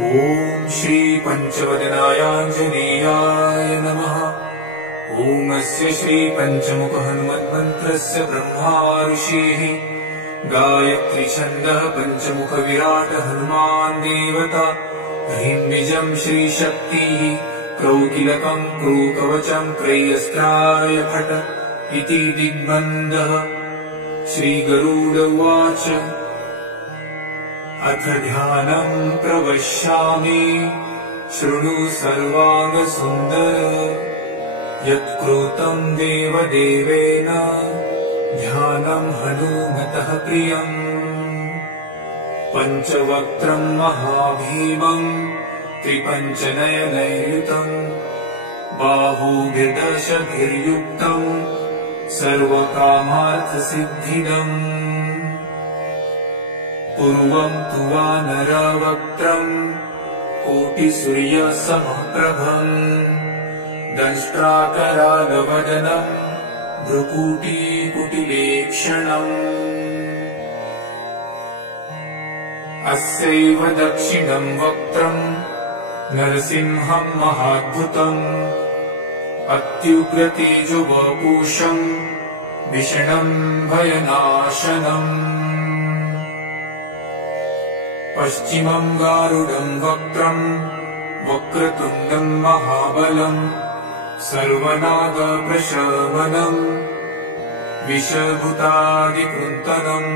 ॐ श्री पंचवदनायाञ्जनेयाय नमः। ॐ अस्य श्री पंचमुख हनुमन्मन्त्रस्य ब्रह्मा ऋषिः गायत्री छन्दः पंचमुख विराट हनुमान् देवता। ह्रीं बीजं श्री शक्तिः क्रौकिलकं क्रूकवचं क्रयस्त्राय फट इति दिग्बन्धः। श्री गरुड उवाच अथ ध्यानं प्रवक्ष्यामि शृणु सर्वाङ्गसुन्दर। यत्कृतं देवदेवेन ध्यानं हनुमतः प्रियम्। पञ्चवक्त्रं महाभीमं त्रिपञ्चनयनैर्युतम् बाहुभिर्दशभिर्युक्तं सर्वकामार्थसिद्धिदम्। पूर्वं तु वानरवक्त्रम् कोटिसूर्यसमप्रभम् दंष्ट्राकरालवदनम् भ्रुकुटीकुटिलेक्षणम्। अस्यैव दक्षिणं वक्त्रम् नरसिंहं महाद्भुतम् अत्युग्रतेजोवपुषम् भीषणम् भयनाशनम्। पश्चिमं गारुडं वक्त्रम् वक्रतुण्डं महाबलम् सर्वनागप्रशमनम् विषभूतादिकृन्तनम्।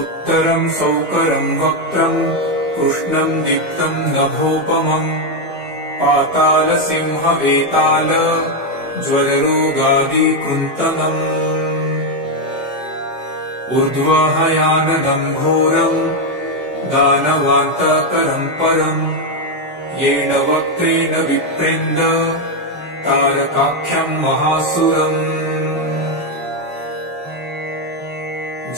उत्तरं सौकरं वक्त्रम् कृष्णं दीप्तं नभोपमम् पातालसिंहवेताल ज्वररोगादिकृन्तनम्। ऊर्ध्वहयानदं घोरम् दानवान्तकरं परम् येन वक्त्रेण विप्रेन्द तारकाख्यं महासुरम्।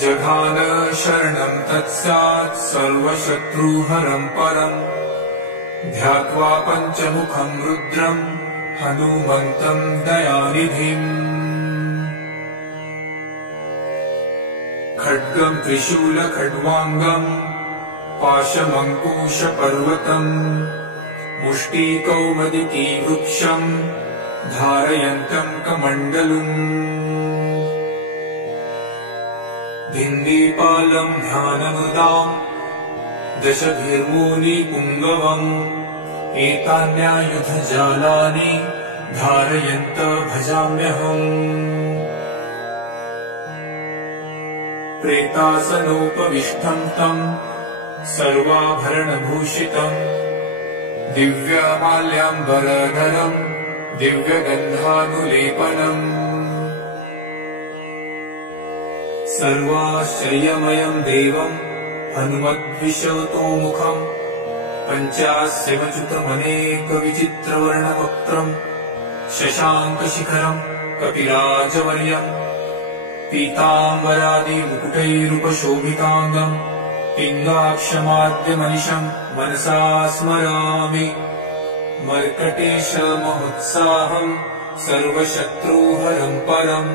जघान शरणं तत्स्यात् सर्वशत्रुहरं परम् ध्यात्वा पञ्चमुखं रुद्रम् हनुमन्तं दयानिधिम्। खड्गं त्रिशूलखड्वाङ्गं पाशमङ्कुशपर्वतम् मुष्टिकौमुदीवृक्षम् धारयन्तं कमण्डलुम्। भिन्दीपालं ध्यानमृताम् दशभिर्मुनिपुङ्गवम् एतान्यायुधजालानि धारयन्त भजाम्यहम्। प्रेतासनोपविष्टं तं सर्वाभरणभूषितम् दिव्यमाल्याम्बरधरम् दिव्यगन्धानुलेपनम्। सर्वाश्चर्यमयं देवं हनुमद्विशतोमुखम् पञ्चास्यमच्युतमनेकविचित्रवर्णवक्त्रम् शशाङ्कशिखरम् कपिराजवर्यम् पीताम्बरादिमुकुटैरुपशोभिताङ्गम् पिङ्गाक्षमाद्यमनिशम् मनसा स्मरामि। मर्कटेशमहोत्साहम् सर्वशत्रुहरं परम्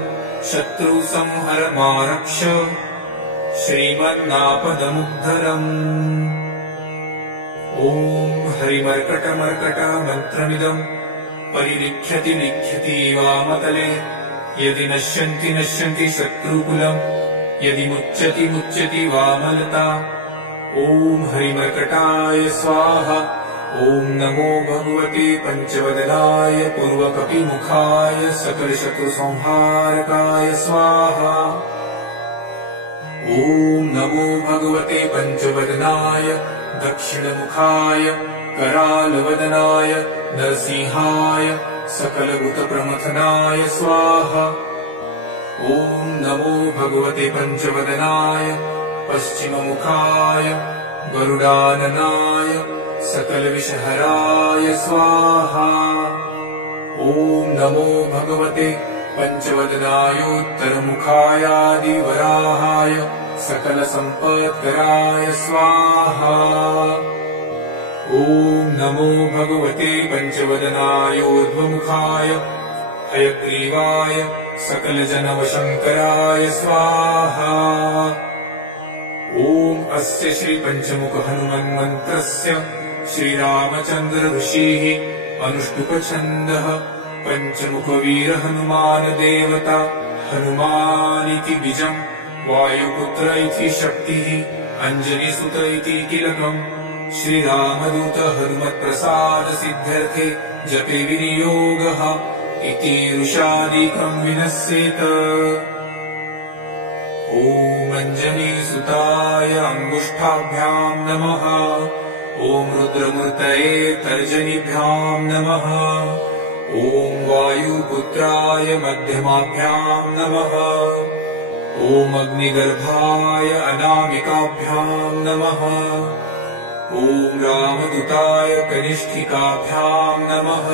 शत्रुसंहरमारक्ष श्रीमन्नापदमुद्धरम्। ॐ हरिमर्कटमर्कट मन्त्रमिदम् परिलिख्यति लिख्यति वामतले यदि नश्यन्ति नश्यन्ति शत्रुकुलम् यदि मुच्यति मुच्यति वामलता। ॐ हरिमर्कटाय स्वाहा। ॐ नमो भगवते पञ्चवदनाय पूर्वकपिमुखाय सकलशत्रुसंहारकाय स्वाहा। ॐ नमो भगवते पञ्चवदनाय दक्षिणमुखाय करालवदनाय नरसिंहाय सकलभूतप्रमथनाय स्वाहा। ॐ नमो भगवते पञ्चवदनाय पश्चिममुखाय गरुडाननाय सकलविषहराय स्वाहा। ॐ नमो भगवते पञ्चवदनायोत्तरमुखायादिवराहाय सकलसम्पत्कराय स्वाहा। ॐ नमो भगवते पञ्चवदनायोर्ध्वमुखाय हयग्रीवाय सकलजनवशङ्कराय स्वाहा। ॐ अस्य श्री पंचमुख हनुमन्मन्त्रस्य श्रीरामचन्द्र ऋषिः अनुष्टुप्छन्दः पंचमुखवीर हनुमान देवता हनुमानिति बीजम् वायुपुत्र इति शक्तिः अंजनीसुत इति कीलकम् श्रीरामदूत हनुमत्प्रसाद सिद्ध्यर्थे जपे विनियोगः इति ऋषादिकम् विनश्येत। ॐ अंजनीसुताय अंगुष्ठाभ्याम् नमः। ॐ रुद्रमूर्तये तर्जनीभ्याम् नमः। ॐ वायुपुत्राय मध्यमाभ्याम् नमः। ॐ अग्निगर्भाय अनामिकाभ्याम् नमः। ॐ रामदूताय कनिष्ठिकाभ्याम् नमः।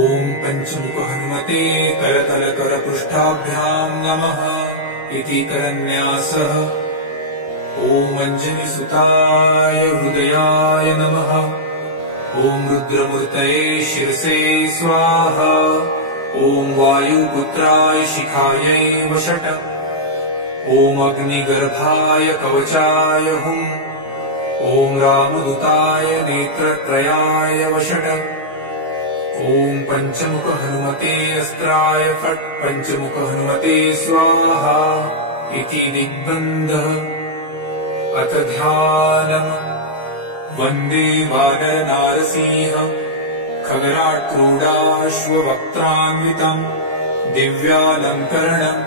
ॐ पंचमुख हनुमते करतलकरपृष्ठाभ्याम् नमः इति करन्यासः। ॐ अंजनीसुताय हृदयाय नमः। ॐ रुद्रमूर्तये शिरसे स्वाहा। ॐ वायुपुत्राय शिखायै वषट्। ॐ अग्निगर्भाय कवचाय हुम्। ॐ रामदूताय नेत्रत्रयाय वषट्। ॐ पंचमुख हनुमते अस्त्राय फट्। पंचमुख हनुमते स्वाहा इति दिग्बन्धः। अथ ध्यानम्। वन्दे वानरनारसिंहम् खगराट्क्रूडाश्ववक्त्रान्वितम् दिव्यालङ्करणम्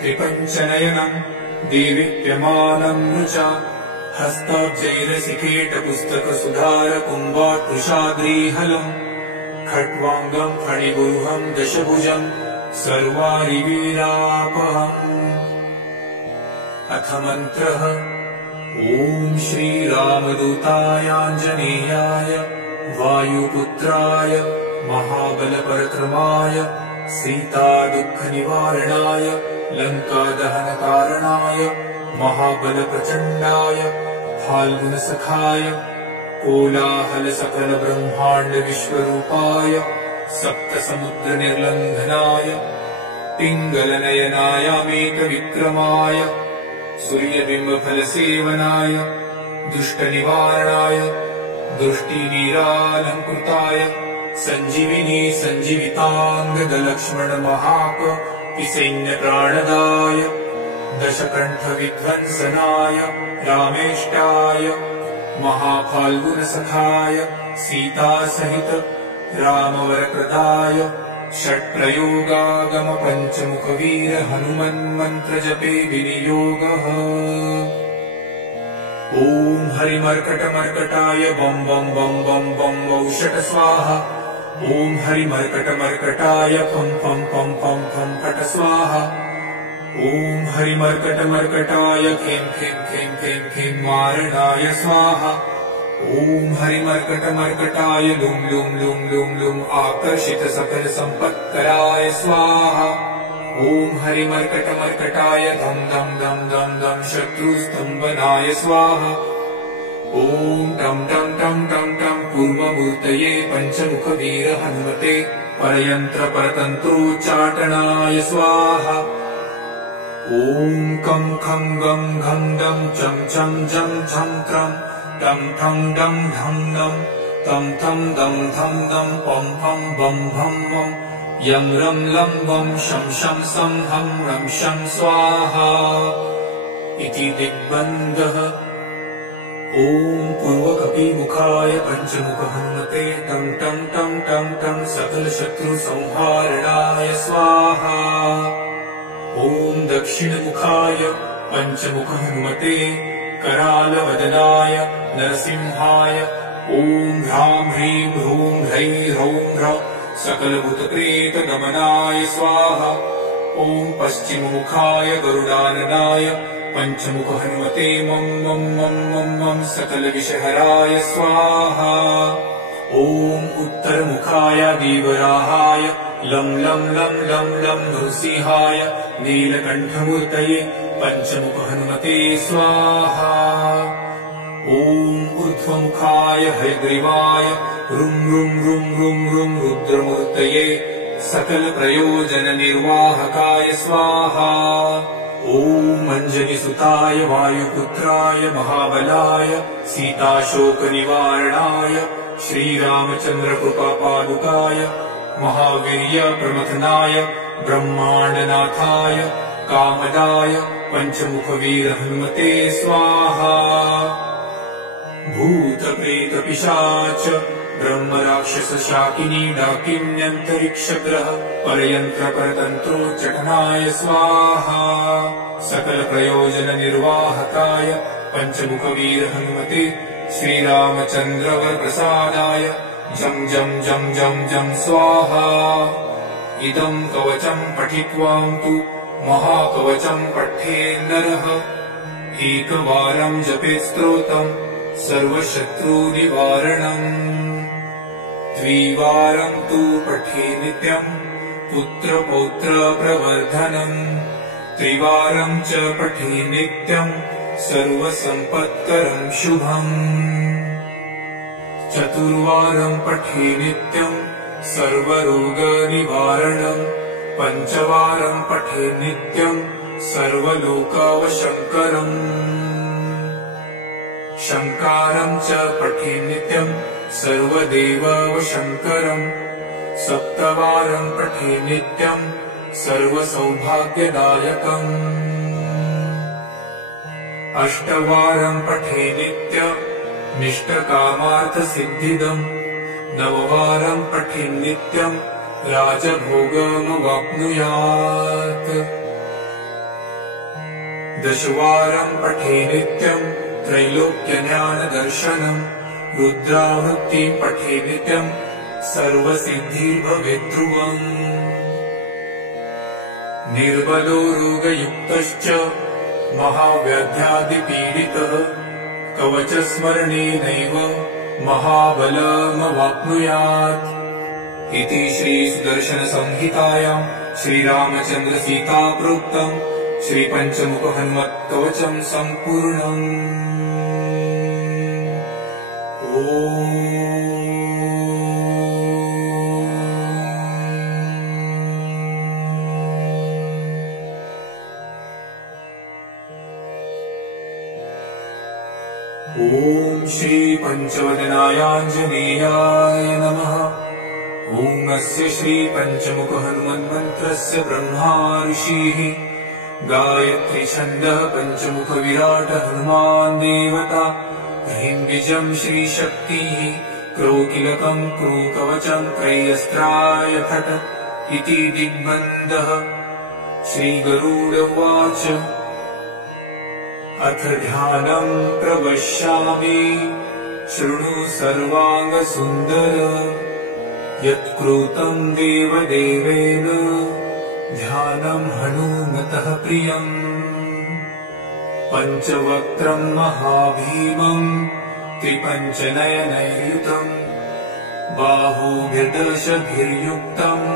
त्रिपञ्चनयनम् देवीप्यमानम् नृचा हस्ताब्जैरसिकेटपुस्तकसुधारकुम्भाट्वृषाद्रीहलम् खट्वाङ्गम् फणिगुरुहम् दशभुजम् सर्वारिवीरापहम्। अथ मन्त्रः। ॐ श्रीरामदूतायाञ्जनेयाय वायुपुत्राय महाबलपराक्रमाय सीतादुःखनिवारणाय लङ्कादहनकारणाय महाबलप्रचण्डाय फाल्गुनसखाय कोलाहलसकलब्रह्माण्डविश्वरूपाय सप्तसमुद्रनिर्लङ्घनाय पिङ्गलनयनायामेकविक्रमाय सूर्यबिम्बफलसेवनाय दुष्टनिवारणाय दृष्टिनीरालङ्कृताय सञ्जीविनी सञ्जीविताङ्गदलक्ष्मणमहाकपिसैन्यप्राणदाय दशकण्ठविध्वंसनाय रामेष्टाय महाफाल्गुनसखाय सीतासहित रामवरप्रदाय षट्प्रयोगागम पंचमुखवीर हनुमन्मन्त्रजपे विनियोगः। ॐ हरिमर्कटमर्कटाय बं बं बं बं बं वौषट स्वाहा। ॐ हरिमर्कटमर्कटाय फं फं फं फं फं फट स्वाहा। ॐ हरिमर्कटमर्कटाय खें खें खें खें खें मारणाय स्वाहा। ॐ हरिमर्कटमर्कटाय लुं लुं लुं लुं लुं आकर्षित सकल सम्पत्कराय स्वाहा। ॐ हरिमर्कटमर्कटाय धं धं धं धं धं शत्रुस्तम्भनाय स्वाहा। ॐ टं टं टं टं टं कूर्ममूर्तये पंचमुखवीर हनुमते परयन्त्रपरतन्त्रोच्चाटनाय स्वाहा। ॐ कं खं गं घं दं चं चं जं झं त्रं टं ठं डं ढं नं तं थं दं धं दं पं फं बं भं वं यं रं लं वं शं शं सं हं रं शं स्वाहा इति दिग्बन्धः। ॐ पूर्वकपिमुखाय पंचमुख हनुमते टं टं टं टं टं सकलशत्रुसंहारणाय स्वाहा। ॐ दक्षिणमुखाय पंचमुख हनुमते करालवदनाय नरसिंहाय ॐ ह्रां ह्रीं ह्रूं ह्रैं ह्रौं ह्रः सकलभूतप्रेतदमनाय स्वाहा। ॐ पश्चिममुखाय गरुडाननाय पंचमुख हनुमते मं मं मं मं मं सकलविषहराय स्वाहा। ॐ उत्तरमुखाय देवराहाय लं लं लं लं लं नृसिंहाय नीलकण्ठमूर्तये पंचमुख हनुमते स्वाहा। ॐ ऊर्ध्वमुखाय हयग्रीवाय रुं रुं रुं रुं रुं रुद्रमूर्तये सकलप्रयोजननिर्वाहकाय स्वाहा। ॐ ॐ अञ्जनिसुताय वायुपुत्राय महाबलाय सीताशोकनिवारणाय श्रीरामचन्द्रकृपापादुकाय महावीर्यप्रमथनाय ब्रह्माण्डनाथाय कामदाय पञ्चमुखवीरहनुमते स्वाहा। भूतप्रेतपिशाच ब्रह्मराक्षसशाकिनी डाकिन्यन्तरिक्षग्रह परयन्त्रपरतन्त्रोच्चाटनाय स्वाहा। सकलप्रयोजननिर्वाहकाय पञ्चमुखवीरहनुमते श्रीरामचन्द्रवरप्रसादाय जं जं जं जं जं स्वाहा। इदं कवचं पठित्वा तु महाकवचं पठेन्नरः एकवारं जपेत् स्तोत्रम् सर्वशत्रुनिवारणम्। द्विवारं तु पठे नित्यम् पुत्रपौत्रप्रवर्धनम्। त्रिवारं च पठे नित्यम् सर्वसम्पत्करं शुभम्। चतुर्वारं पठे नित्यम् सर्वरोगनिवारणम्। पञ्चवारं पठे नित्यम् सर्वलोकावशङ्करम्। शङ्कारं च पठे नित्यम् सर्वदेवावशङ्करम्। सप्तवारं पठे नित्यम् सर्वसौभाग्यदायकम्। अष्टवारं पठे नित्यम् निष्टकामार्थसिद्धिदम्। नववारं पठे नित्यम् राजभोगमवाप्नुयात्। दशवारं पठे नित्यम् त्रैलोक्यज्ञानदर्शनम्। रुद्रावृत्तिं पठे नित्यम् सर्वसिद्धिर्भवेद्ध्रुवम्। निर्बलो रोगयुक्तश्च महाव्याध्यादिपीडितः कवचस्मरणेनैव महाबलमवाप्नुयात्। इति श्रीसुदर्शनसंहितायां श्रीरामचन्द्रसीताप्रोक्तम् श्रीपञ्चमुखहनुमत्कवचम् सम्पूर्णम्। ॐ श्रीपञ्चवदनायाञ्जनेयाय नमः। ॐ अस्य श्रीपञ्चमुखहनुमन्मन्त्रस्य ब्रह्मा ऋषिः गायत्री छन्दः पञ्चमुखविराट हनुमान् देवता। ह्रीं बीजं श्रीशक्तिः क्रोकिलकं क्रूकवचं त्रयस्त्राय फट् इति दिग्बन्धः। श्रीगरुड उवाच अथ ध्यानं प्रवक्ष्यामि शृणु सर्वाङ्गसुन्दर। यत्कृतं देवदेवेन ध्यानं हनुमतः प्रियम्। पञ्चवक्त्रं महाभीमम् त्रिपञ्चनयनैर्युतम्। बाहुभिर्दशभिर्युक्तम्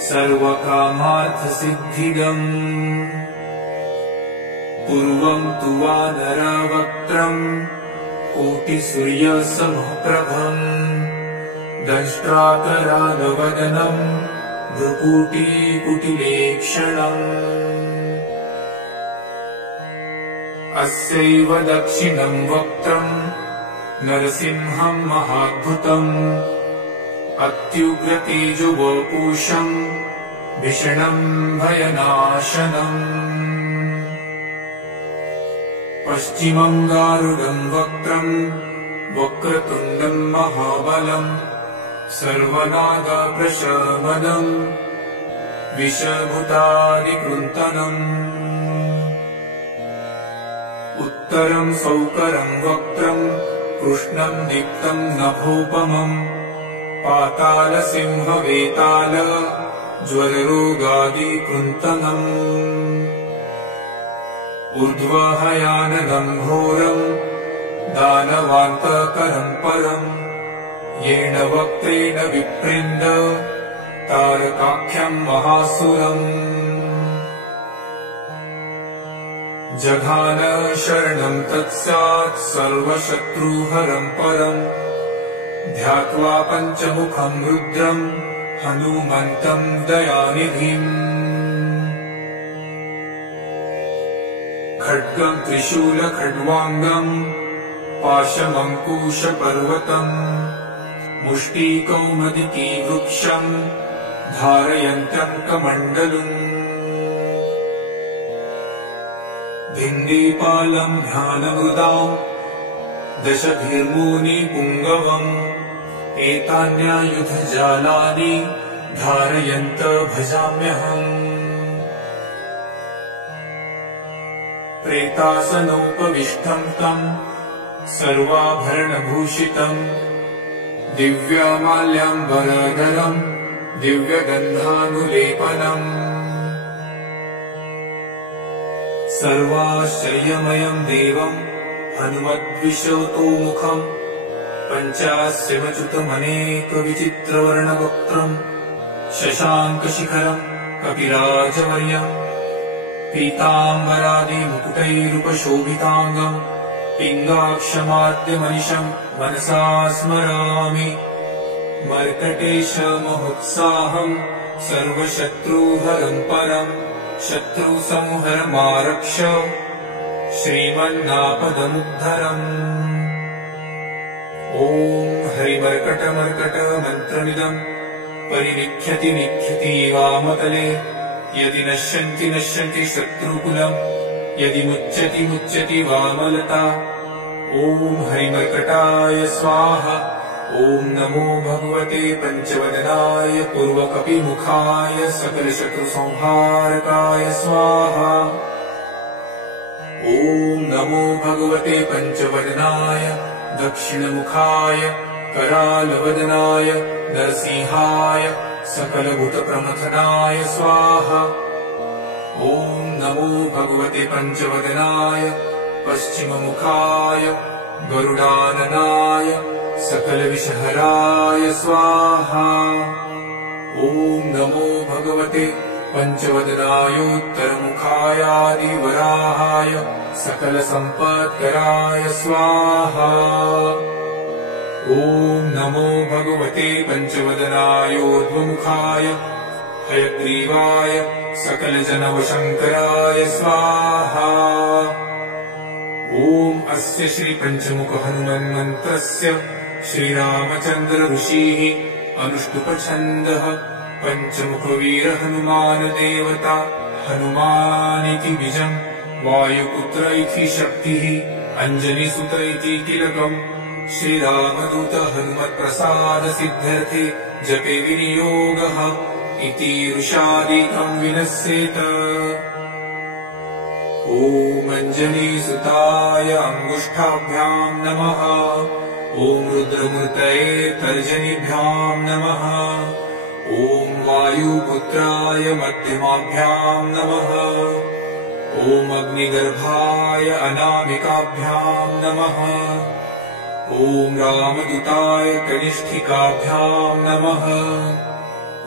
सर्वकामार्थसिद्धिदम्। पूर्वं तु वानरवक्त्रम् कोटिसूर्यसमप्रभम्। दंष्ट्राकरालवदनम् भ्रुकुटीकुटिलेक्षणम्। अस्यैव दक्षिणं वक्त्रम् नरसिंहम् महाद्भुतम्। अत्युग्रतेजोवपुषम् भीषणम् भयनाशनम्। पश्चिमं गारुडं वक्त्रम् वक्रतुण्डम् महाबलम्। सर्वनागप्रशमनम् विषभूतादिकृन्तनम्। उत्तरं सौकरं वक्त्रम् कृष्णं दीप्तं नभोपमम्। पातालसिंहवेताल ज्वररोगादिकृन्तनम्। ऊर्ध्वहयाननं घोरम् दानवान्तकरं परम्। येन वक्त्रेण विप्रेन्द तारकाख्यं महासुरम्। जघान शरणं तत्स्यात् सर्वशत्रुहरं परम्। ध्यात्वा पञ्चमुखं रुद्रम् हनुमन्तं दयानिधिम्। खड्गं त्रिशूलखड्वाङ्गम् पाशमङ्कुशपर्वतम् मुष्टिकौमुदिकी वृक्षम् धारयन्त्यङ्कमण्डलम् भिन्दीपालम् ध्यानमृदाम् दशभिर्मुनिपुङ्गवम् एतान्यायुधजालानि धारयन्त भजाम्यहम् प्रेतासनोपविष्टम् तम् सर्वाभरणभूषितम् दिव्यमाल्याम्बरधरम् दिव्यगन्धानुलेपनम् सर्वाश्चर्यमयम् देवम् हनुमद्विशतोमुखम् पञ्चास्यमच्युतमनेकविचित्रवर्णवक्त्रम् शशाङ्कशिखरम् कपिराजवर्यम् पीताम्बरादिमुकुटैरुपशोभिताङ्गम् पिङ्गाक्षमाद्यमनिशम् मनसा स्मरामि मर्कटेशमहोत्साहम् सर्वशत्रुहरम् परम् शत्रुसंहरमारक्ष श्रीमन्नापदमुद्धरम् ॐ हरिमर्कटमर्कट मन्त्रमिदम् परिनिख्यति निख्यति वामतले यदि नश्यन्ति नश्यन्ति शत्रुकुलम् यदि मुच्यति मुच्यति वामलता ॐ हरिमर्कटाय स्वाहा ॐ नमो भगवते पञ्चवदनाय पूर्वकपिमुखाय सकलशत्रुसंहारकाय स्वाहा ॐ नमो भगवते पञ्चवदनाय दक्षिणमुखाय करालवदनाय नरसिंहाय सकलभूतप्रमथनाय स्वाहा ॐ नमो भगवते पञ्चवदनाय पश्चिममुखाय गरुडाननाय सकलविषहराय स्वाहा ॐ नमो भगवते पञ्चवदनायोत्तरमुखायादिवराहाय सकलसम्पत्कराय स्वाहा ॐ नमो भगवते पञ्चवदनायोर्ध्वमुखाय हयग्रीवाय सकलजनवशङ्कराय स्वाहा ॐ अस्य श्रीपञ्चमुखहनुमन्मन्त्रस्य श्रीरामचन्द्र ऋषिः अनुष्टुपछन्दः पञ्चमुखवीरहनुमानदेवता हनुमानिति बीजम् वायुपुत्र इति शक्तिः अञ्जनीसुत इति कीलकम् श्रीरामदूत हनुमत्प्रसादसिद्ध्यर्थे जपे विनियोगः इति ऋषादिकम् विनश्येत ॐ अञ्जनीसुताय अङ्गुष्ठाभ्याम् नमः ॐ रुद्रमूर्तये तर्जनीभ्याम् नमः ॐ वायुपुत्राय मध्यमाभ्याम् नमः ॐ अग्निगर्भाय अनामिकाभ्याम् नमः ॐ रामदूताय कनिष्ठिकाभ्याम् नमः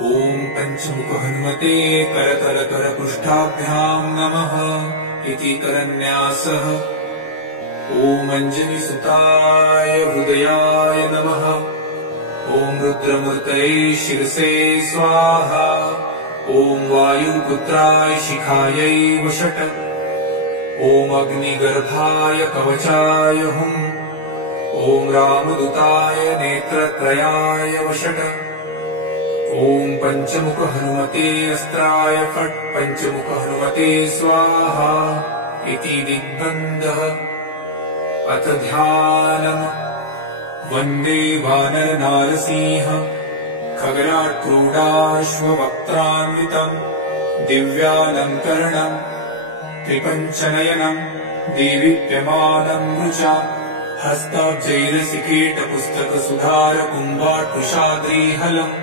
ॐ पञ्चमुखहनुमते करतलकरपृष्ठाभ्याम् नमः इति करन्यासः ॐ अञ्जनीसुताय हृदयाय नमः ॐ रुद्रमूर्तये शिरसे स्वाहा ॐ वायुपुत्राय शिखायै वषट् ॐ अग्निगर्भाय कवचाय हुम् ॐ रामदूताय नेत्रत्रयाय वषट् ॐ पञ्चमुखहनुमते अस्त्राय फट् पञ्चमुखहनुमते स्वाहा इति दिग्बन्धः अथ ध्यानम् वन्दे वानरनारसिंह खगराट्क्रूडाश्ववक्त्रान्वितम् दिव्यालङ्करणम् त्रिपञ्चनयनम् दीविप्यमानम् रुचा हस्ताब्जैरसिकीटपुस्तकसुधारकुम्भाट्कुशाद्रीहलम्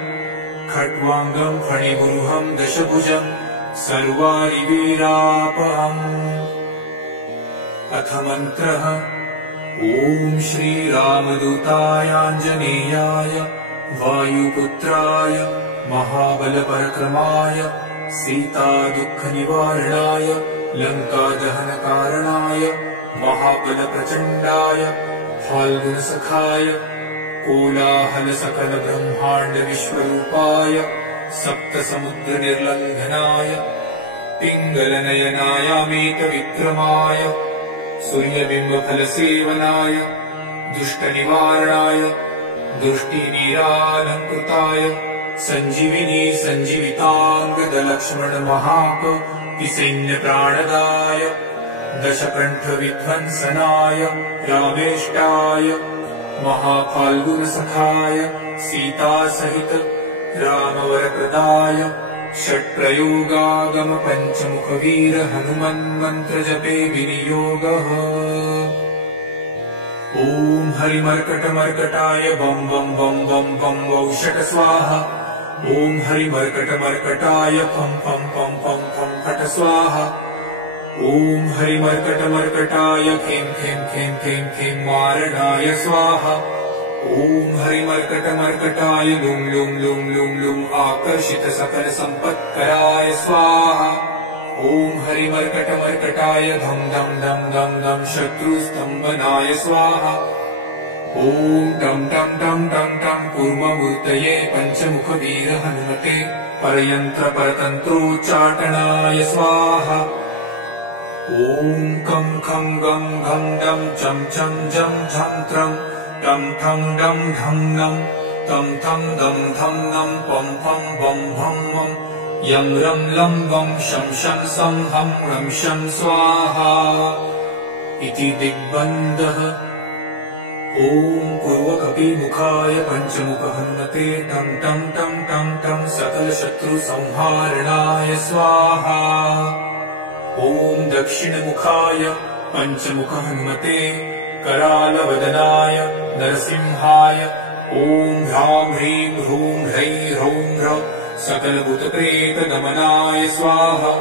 खट्वाङ्गम् फणिगुरुहम् दशभुजम् सर्वारिवीरापहम् अथ मन्त्रः ॐ श्रीरामदूतायाञ्जनेयाय वायुपुत्राय महाबलपरक्रमाय सीतादुःखनिवारणाय लङ्कादहनकारणाय महाबलप्रचण्डाय फाल्गुनसखाय कोलाहलसकलब्रह्माण्डविश्वरूपाय सप्तसमुद्रनिर्लङ्घनाय पिङ्गलनयनायामेकविक्रमाय सूर्यबिम्बफलसेवनाय दुष्टनिवारणाय दुष्टिनिरालङ्कृताय सञ्जीविनी सञ्जीविताङ्गदलक्ष्मणमहाकपिसैन्यप्राणदाय दशकण्ठविध्वंसनाय रामेष्टाय महाफाल्गुनसखाय सीतासहित रामवरप्रदाय षट्प्रयोगागम पञ्चमुखवीर हनुमन्मन्त्रजपे विनियोगः। ॐ हरिमर्कटमर्कटाय बं बं बं बं बं वौषट स्वाहा। ॐ हरिमर्कटमर्कटाय फं फं फं फं फं फट स्वाहा। ॐ हरिमर्कटमर्कटाय खें खें खें खें खें मारणाय स्वाहा। ॐ हरिमर्कटमर्कटाय लुं लुं लुं लुं लुं आकर्षित सकल सम्पत्कराय स्वाहा। ॐ हरिमर्कटमर्कटाय धं धं धं धं धं शत्रुस्तम्भनाय स्वाहा। ॐ टं टं टं टं टं कूर्ममूर्तये पञ्चमुखवीर हनुमते परयन्त्रपरतन्त्रोच्चाटनाय स्वाहा। ॐ खं खं गं घं डं चं चं जं झं त्रं टं ठं डं धं नं तं थं दं धं नं पं फं बं भं मं यं रं लं वं शं शं सं हं रं शं स्वाहा इति दिग्बन्धः। ॐ पूर्वकपिमुखाय पञ्चमुख हनुमते टं टं टं टं टं सकलशत्रुसंहारणाय स्वाहा। ॐ दक्षिणमुखाय पञ्चमुख हनुमते करालवदनाय नरसिंहाय ॐ ह्रां ह्रीं ह्रूं ह्रैं ह्रौं ह्र सकलभूतप्रेतदमनाय स्वाहा।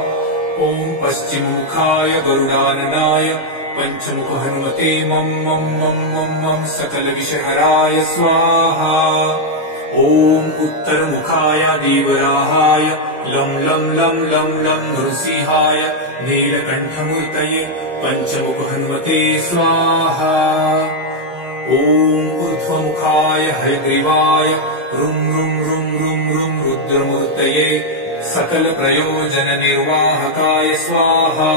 ॐ पश्चिममुखाय गरुडाननाय पञ्चमुख हनुमते मं मं मं मं मं सकलविषहराय स्वाहा। ॐ उत्तरमुखाय देवराहाय लं लं लं लं लं नृसिंहाय नीलकण्ठमूर्तये पञ्चमुख हनुमते स्वाहा। ॐ ऊर्ध्वमुखाय हयग्रीवाय रुं रुं रुं रुं रुं रुद्रमूर्तये सकलप्रयोजननिर्वाहकाय स्वाहा।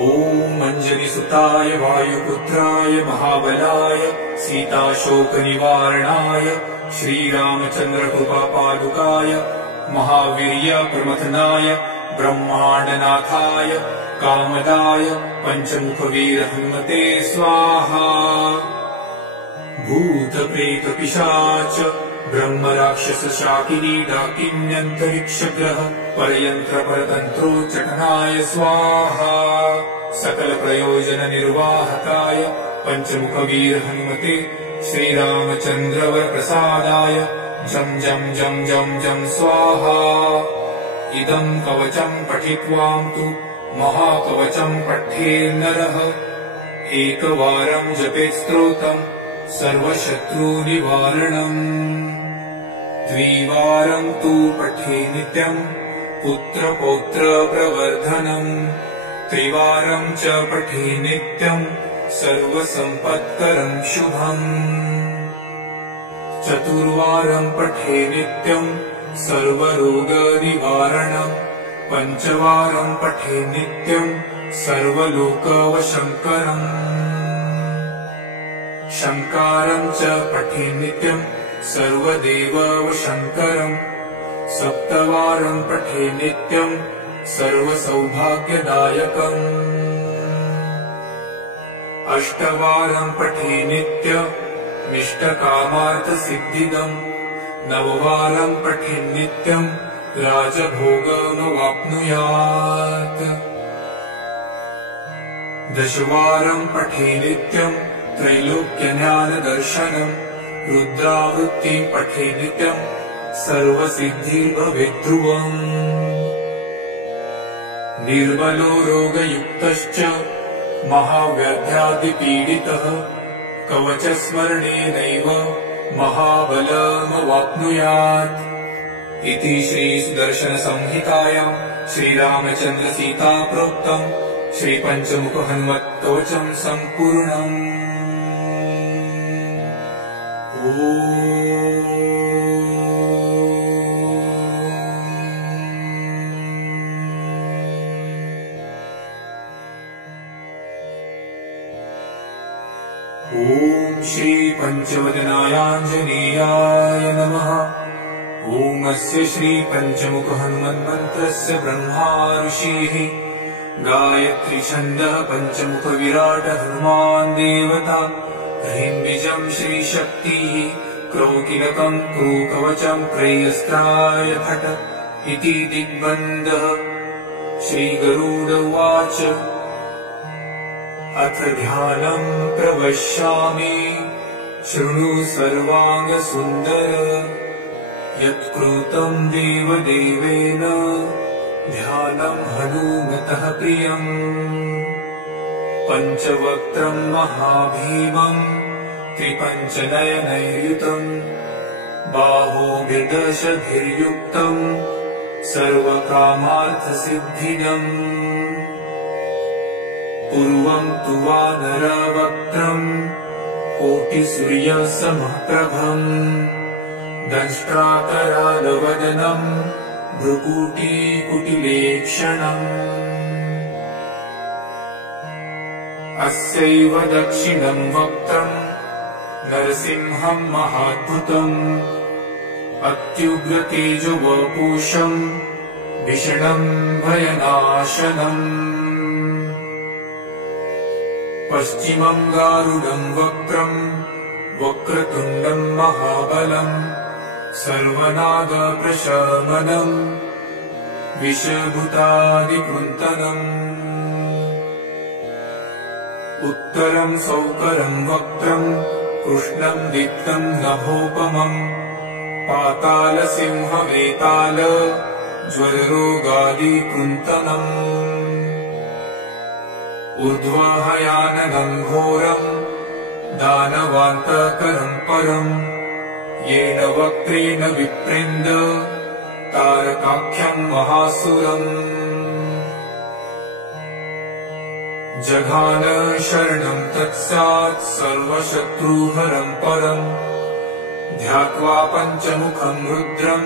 ॐ अञ्जलिसुताय वायुपुत्राय महाबलाय सीताशोकनिवारणाय श्रीरामचन्द्रकृपापादुकाय महावीर्यप्रमथनाय ब्रह्माण्डनाथाय कामदाय पञ्चमुखवीर हनुमते स्वाहा। भूतप्रेतपिशाच ब्रह्मराक्षसशाकिनी डाकिन्यन्तरिक्षग्रह परयन्त्रपरतन्त्रोच्चाटनाय स्वाहा। सकलप्रयोजननिर्वाहकाय पञ्चमुखवीर हनुमते श्रीरामचन्द्रवरप्रसादाय जं जं जं जं जं स्वाहा। इदं कवचं पठित्वां तु महाकवचं पठेन्नरः एकवारं जपेत् स्तोत्रम् सर्वशत्रुनिवारणम्। द्विवारं तु पठे नित्यं पुत्रपौत्रप्रवर्धनम्। त्रिवारं च पठे नित्यं सर्वसम्पत्करं शुभम्। चतुर्वारं पठे नित्यं सर्वरोगनिवारणम्। पञ्चवारं पठे नित्यं सर्वलोकवशङ्करम्। शङ्कारं च पठे नित्यं सर्वदेववशङ्करम्। सप्तवारं पठे नित्यं सर्वसौभाग्यदायकम्। अष्टवारं पठे नित्यमिष्टकामार्थसिद्धिदम्। नववारं पठे नित्यं राजभोगमवाप्नुयात्। दशवारं पठे नित्यं त्रैलोक्यज्ञानदर्शनम्। रुद्रावृत्तिं पठे नित्यं सर्वसिद्धिर्भवेत् ध्रुवम्। निर्बलो रोगयुक्तश्च महाव्याध्यादिपीडितः कवचस्मरणेनैव महाबलमवाप्नुयात् इति श्रीसुदर्शनसंहितायां श्रीरामचन्द्रसीता प्रोक्तम् श्रीपञ्चमुख हनुमत्कवचं सम्पूर्णम्। ॐ श्री पञ्चवदनायाञ्जनेयाय नमः। ॐ अस्य श्री पञ्चमुख हनुमन्मन्त्रस्य ब्रह्मा ऋषिः गायत्री छन्दः पञ्चमुख विराट हनुमान् देवता। ह्रीं बीजं श्री शक्तिः क्रौकिलकं क्रूकवचं क्रयस्त्राय फट इति दिग्बन्धः। श्रीगरुड उवाच अथ ध्यानं प्रवक्ष्यामि शृणु सर्वाङ्गसुन्दर। यत्कृतं देवदेवेन ध्यानं हनुमतः प्रियम्। पञ्चवक्त्रं महाभीमं त्रिपञ्चनयनैर्युतं बाहोर्दशभिर्युक्तं सर्वकामार्थसिद्धिदम्। पूर्वं तु वानरवक्त्रं कोटिसूर्यसमप्रभम् दंष्ट्राकरालवदनं भ्रुकुटीकुटिलेक्षणम्। अस्यैव दक्षिणं वक्त्रं नरसिंहं महाद्भुतम् अत्युग्रतेजोवपुषं भीषणं भयनाशनम्। पश्चिमं गारुडं वक्त्रं वक्रतुण्डं महाबलम् सर्वनागप्रशमनम् विषभूतादिकृन्तनम्। उत्तरं सौकरं वक्त्रं कृष्णं दीप्तं नभोपमम् पातालसिंहवेताल ज्वररोगादिकृन्तनम्। ऊर्ध्वहयाननं घोरं दानवान्तकरं परम् येन वक्त्रेण विप्रेन्द तारकाख्यं महासुरम्। जघान शरणं तत्स्यात् सर्वशत्रुहरं परम् ध्यात्वा पञ्चमुखं रुद्रं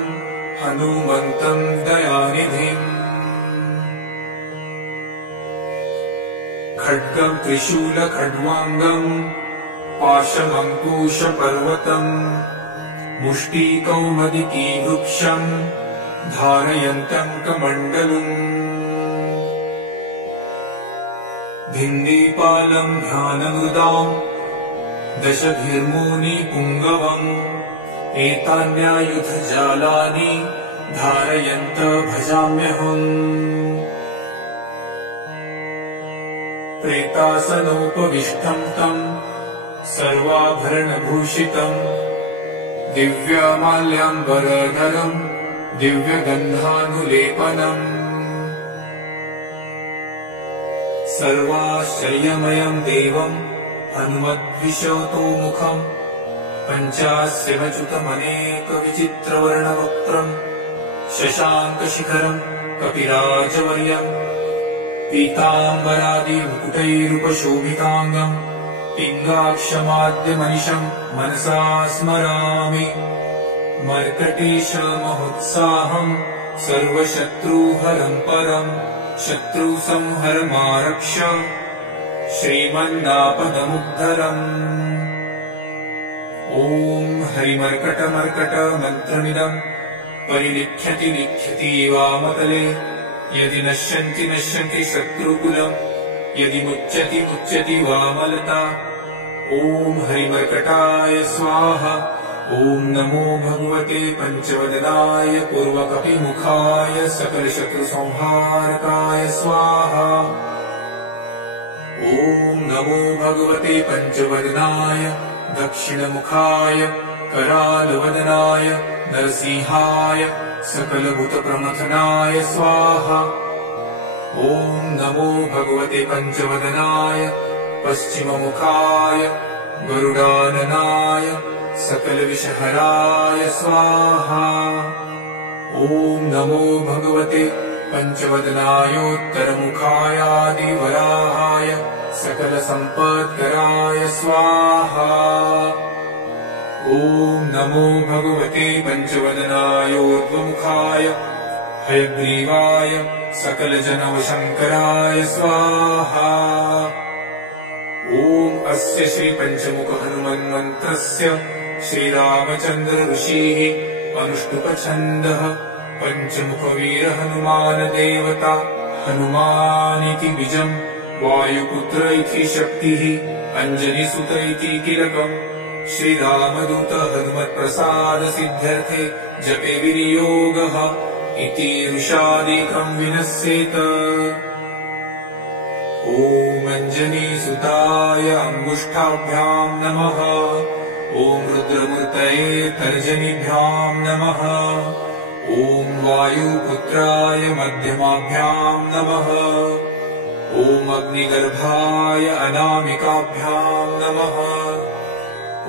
हनुमन्तं दयानिधिम्। खड्गं त्रिशूलखड्वाङ्गं पाशमङ्कुशपर्वतम् मुष्टिकौमदिकी वृक्षं धारयन्तं कमण्डलुम्। भिन्दीपालं ध्यानमृदां दशभिर्मुनिपुङ्गवम् एतान्यायुधजालानि धारयन्त भजाम्यहम्। प्रेतासनोपविष्टं तं सर्वाभरणभूषितम् दिव्यमाल्याम्बरधरम् दिव्यगन्धानुलेपनम्। सर्वाश्चर्यमयं देवं हनुमद्विशतोमुखम् पञ्चास्यमच्युतमनेकविचित्रवर्णवक्त्रम् शशाङ्कशिखरम् कपिराजवर्यम् पीताम्बरादिमुकुटैरुपशोभिताङ्गम् पिङ्गाक्षमाद्यमनिशम् मनसा स्मरामि। मर्कटेशमहोत्साहम् सर्वशत्रुहरं परम् शत्रुसंहरमारक्ष श्रीमन्नापदमुद्धरम्। ॐ हरिमर्कटमर्कट मन्त्रमिदम् परिलिख्यति लिख्यति वामतले यदि नश्यन्ति नश्यन्ति शत्रुकुलम् यदि मुच्यति मुच्यति वामलता। ॐ हरिमर्कटाय स्वाहा। ॐ नमो भगवते पञ्चवदनाय पूर्वकपिमुखाय सकलशत्रुसंहारकाय स्वाहा। ॐ नमो भगवते पञ्चवदनाय दक्षिणमुखाय करालवदनाय नरसिंहाय सकलभूतप्रमथनाय स्वाहा। ॐ नमो भगवते पञ्चवदनाय पश्चिममुखाय गरुडाननाय सकलविषहराय स्वाहा। ॐ नमो भगवते पञ्चवदनायोत्तरमुखायादिवराहाय सकलसम्पत्कराय स्वाहा। ॐ नमो भगवते पञ्चवदनायोर्ध्वमुखाय हयग्रीवाय सकलजनवशङ्कराय स्वाहा। ॐ ॐ अस्य श्री पंचमुख हनुमन्मन्त्रस्य श्रीरामचन्द्र ऋषिः अनुष्टुप्छन्दः पंचमुखवीर हनुमान देवता हनुमानिति बीजम् वायुपुत्र इति शक्तिः अंजनीसुत इति कीलकम् श्रीरामदूत हनुमत्प्रसाद सिद्ध्यर्थे जपे विनियोगः इति ऋषादिकम् विनश्येत। ॐ अंजनीसुताय अंगुष्ठाभ्याम् नमः। ॐ रुद्रमूर्तये तर्जनीभ्याम् नमः। ॐ वायुपुत्राय मध्यमाभ्याम् नमः। ॐ अग्निगर्भाय अनामिकाभ्याम् नमः।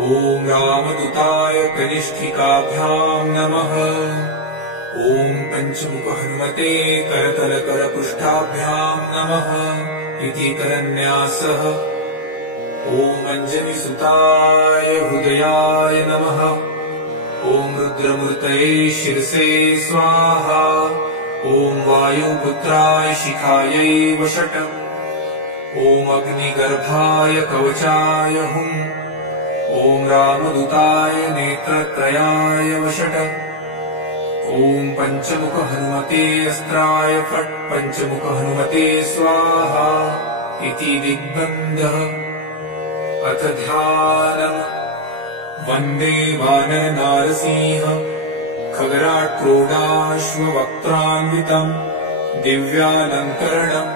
ॐ रामदूताय कनिष्ठिकाभ्याम् नमः। ॐ पंचमुख हनुमते करतलकरपृष्ठाभ्याम् नमः इति करन्यासः। ॐ अंजनीसुताय हृदयाय नमः। ॐ रुद्रमूर्तये शिरसे स्वाहा। ॐ वायुपुत्राय शिखायै वषट्। ॐ अग्निगर्भाय कवचाय हुम्। ॐ रामदूताय नेत्रत्रयाय वषट्। ॐ पंचमुख हनुमते अस्त्राय फट्। पंचमुख हनुमते स्वाहा इति दिग्बन्धः। अथ ध्यानम्। वन्दे वानरनारसिंह खगराट्क्रोडाश्ववक्त्रान्वितम् दिव्यालङ्करणम्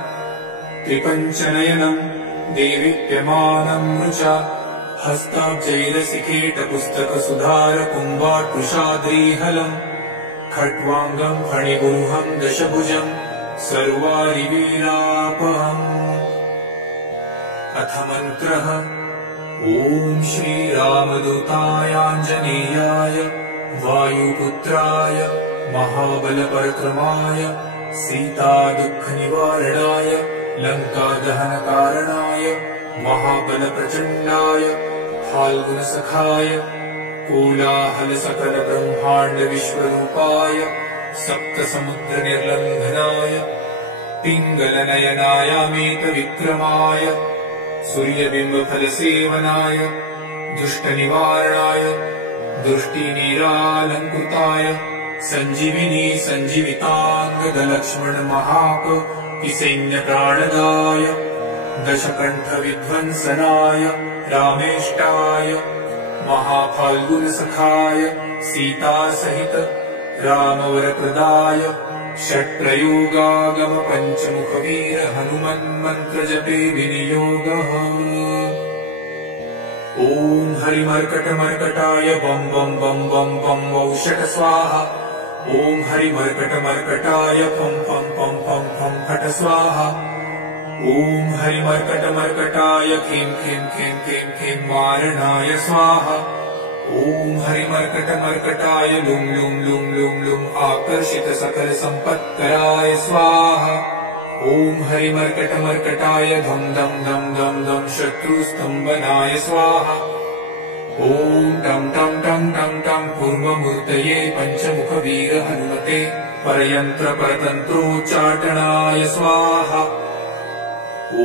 त्रिपञ्चनयनम् देवीप्यमानम् ऋचा हस्ताब्जैलसिकेटपुस्तकसुधारकुम्भाट्कुशाद्रीहलम् खट्वाङ्गम् फणिगुरुहम् दशभुजम् सर्वारिवीरापहम्। अथ मन्त्रः। ॐ श्रीरामदूतायाञ्जनेयाय वायुपुत्राय महाबलपराक्रमाय सीतादुःखनिवारणाय लङ्कादहनकारणाय महाबलप्रचण्डाय फाल्गुनसखाय कोलाहलसकलब्रह्माण्डविश्वरूपाय सप्तसमुद्रनिर्लङ्घनाय पिङ्गलनयनायामेतविक्रमाय सूर्यबिम्बफलसेवनाय दुष्टनिवारणाय दृष्टिनीरालङ्कृताय सञ्जीविनी सञ्जीविताङ्गदलक्ष्मणमहाकपिसैन्यप्राणदाय दशकण्ठविध्वंसनाय रामेष्टाय महाफाल्गुनसखाय सीतासहित रामवरप्रदाय षट्प्रयोगागम पंचमुखवीर हनुमन्मन्त्रजपे विनियोगः। ॐ हरिमर्कटमर्कटाय बं बं बं बं बं वौषट स्वाहा। ॐ हरिमर्कटमर्कटाय फं फं फं फं फं फट स्वाहा। ॐ हरिमर्कटमर्कटाय खें खें खें खें खें मारणाय स्वाहा। ॐ हरिमर्कटमर्कटाय लुं लुं लुं लुं लुं आकर्षित सकल सम्पत्कराय स्वाहा। ॐ हरिमर्कटमर्कटाय धं धं धं धं धं शत्रुस्तम्भनाय स्वाहा। ॐ टं टं टं टं टं पूर्वमूर्तये पंचमुखवीर हनुमते परयन्त्रपरतन्त्रोच्चाटनाय स्वाहा।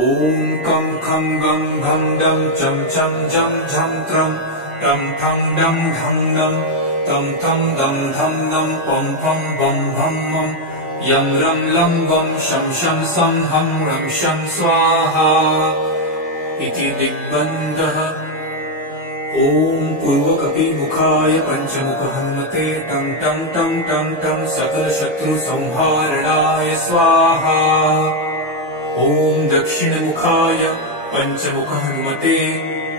ॐ कं खं गं घं दं चं चं झं झं त्रं टं ठं डं धं दं तं तं दं धं दं पं फं बं भं मं यं रं लं वं शं शं सं हं रं शं स्वाहा इति दिग्बन्धः। ॐ पूर्वकपिमुखाय पंचमुख हनुमते टं टं टं टं टं सकलशत्रुसंहारणाय स्वाहा। ॐ दक्षिणमुखाय पंचमुख हनुमते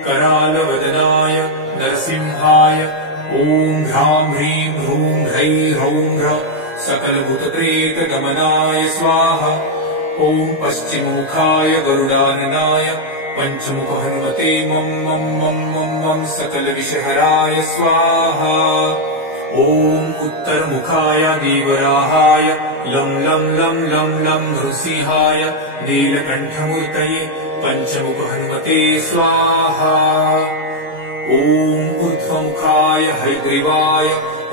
करालवदनाय नरसिंहाय ॐ ह्रां ह्रीं ह्रूं ह्रैं ह्रौं ह्र सकलभूतप्रेतगमनाय स्वाहा। ॐ पश्चिममुखाय गरुडाननाय पंचमुख हनुमते मं मं मं मं मं सकलविषहराय स्वाहा। ॐ उत्तरमुखाय देवराहाय लं लं लं लं लं नृसिंहाय नीलकण्ठमूर्तये पंचमुख हनुमते स्वाहा। ॐ ऊर्ध्वमुखाय हयग्रीवाय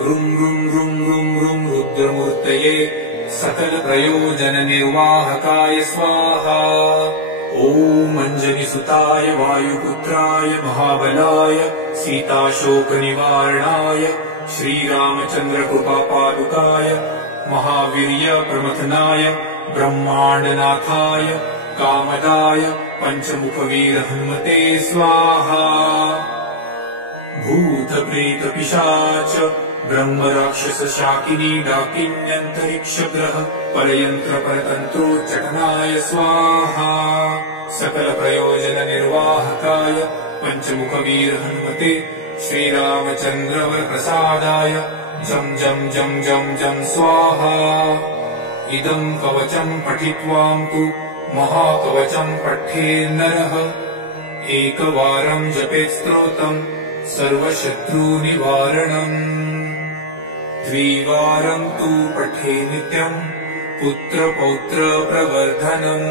रुं रुं रुं रुं रुं रुद्रमूर्तये सकलप्रयोजननिर्वाहकाय स्वाहा। ॐ ॐ अञ्जनिसुताय वायुपुत्राय महाबलाय सीताशोकनिवारणाय श्रीरामचन्द्रकृपापादुकाय महावीर्यप्रमथनाय ब्रह्माण्डनाथाय कामदाय पञ्चमुखवीर हनुमते स्वाहा। भूतप्रेतपिशाच ब्रह्मराक्षसशाकिनी डाकिन्यन्तरिक्षग्रह परयन्त्रपरतन्त्रोच्चाटनाय स्वाहा। सकलप्रयोजननिर्वाहकाय पञ्चमुखवीर हनुमते श्रीरामचन्द्रवरप्रसादाय जं जं जं जं जं स्वाहा। इदं कवचं पठित्वां तु महाकवचं पठेन्नरः एकवारं जपेत् स्तोत्रम् सर्वशत्रुनिवारणम्। द्विवारं तु पठे नित्यम् पुत्रपौत्रप्रवर्धनम्।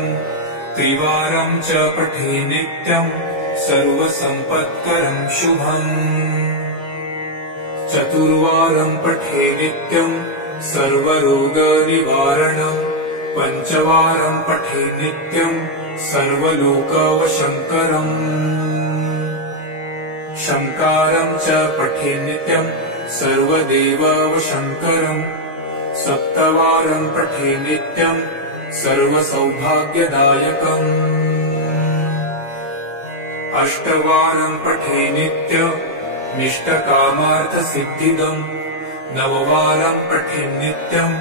त्रिवारं च पठे नित्यम् सर्वसम्पत्करं शुभम्। चतुर्वारं पठे नित्यम् सर्वरोगनिवारणम्। पञ्चवारं पठे नित्यम् सर्वलोकवशङ्करम्। शङ्कारं च पठे नित्यम् सर्वदेववशङ्करम्। सप्तवारं पठे नित्यम् सर्वसौभाग्यदायकम्। अष्टवारं पठे नित्यमिष्टकामार्थसिद्धिदम्। नववारं पठे नित्यम्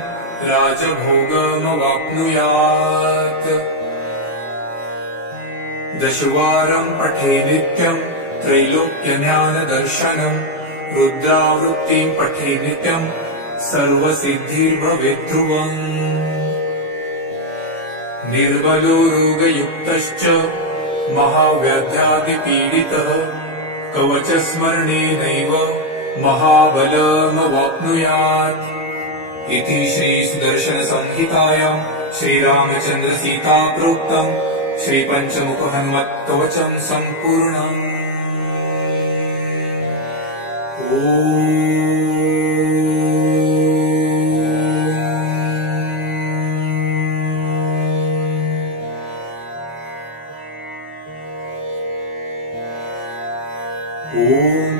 राजभोगमवाप्नुयात्। दशवारं पठे नित्यम् त्रैलोक्यज्ञानदर्शनम्। रुद्रावृत्तिं पठे नित्यम् सर्वसिद्धिर्भवेद्ध्रुवम्। निर्बलो रोगयुक्तश्च महाव्याध्यादिपीडितः कवचस्मरणेनैव महाबलमवाप्नुयात्। इति श्रीसुदर्शनसंहितायां श्रीरामचन्द्रसीता प्रोक्तम् श्रीपञ्चमुखहनुमत्कवचं सम्पूर्णम्। ॐ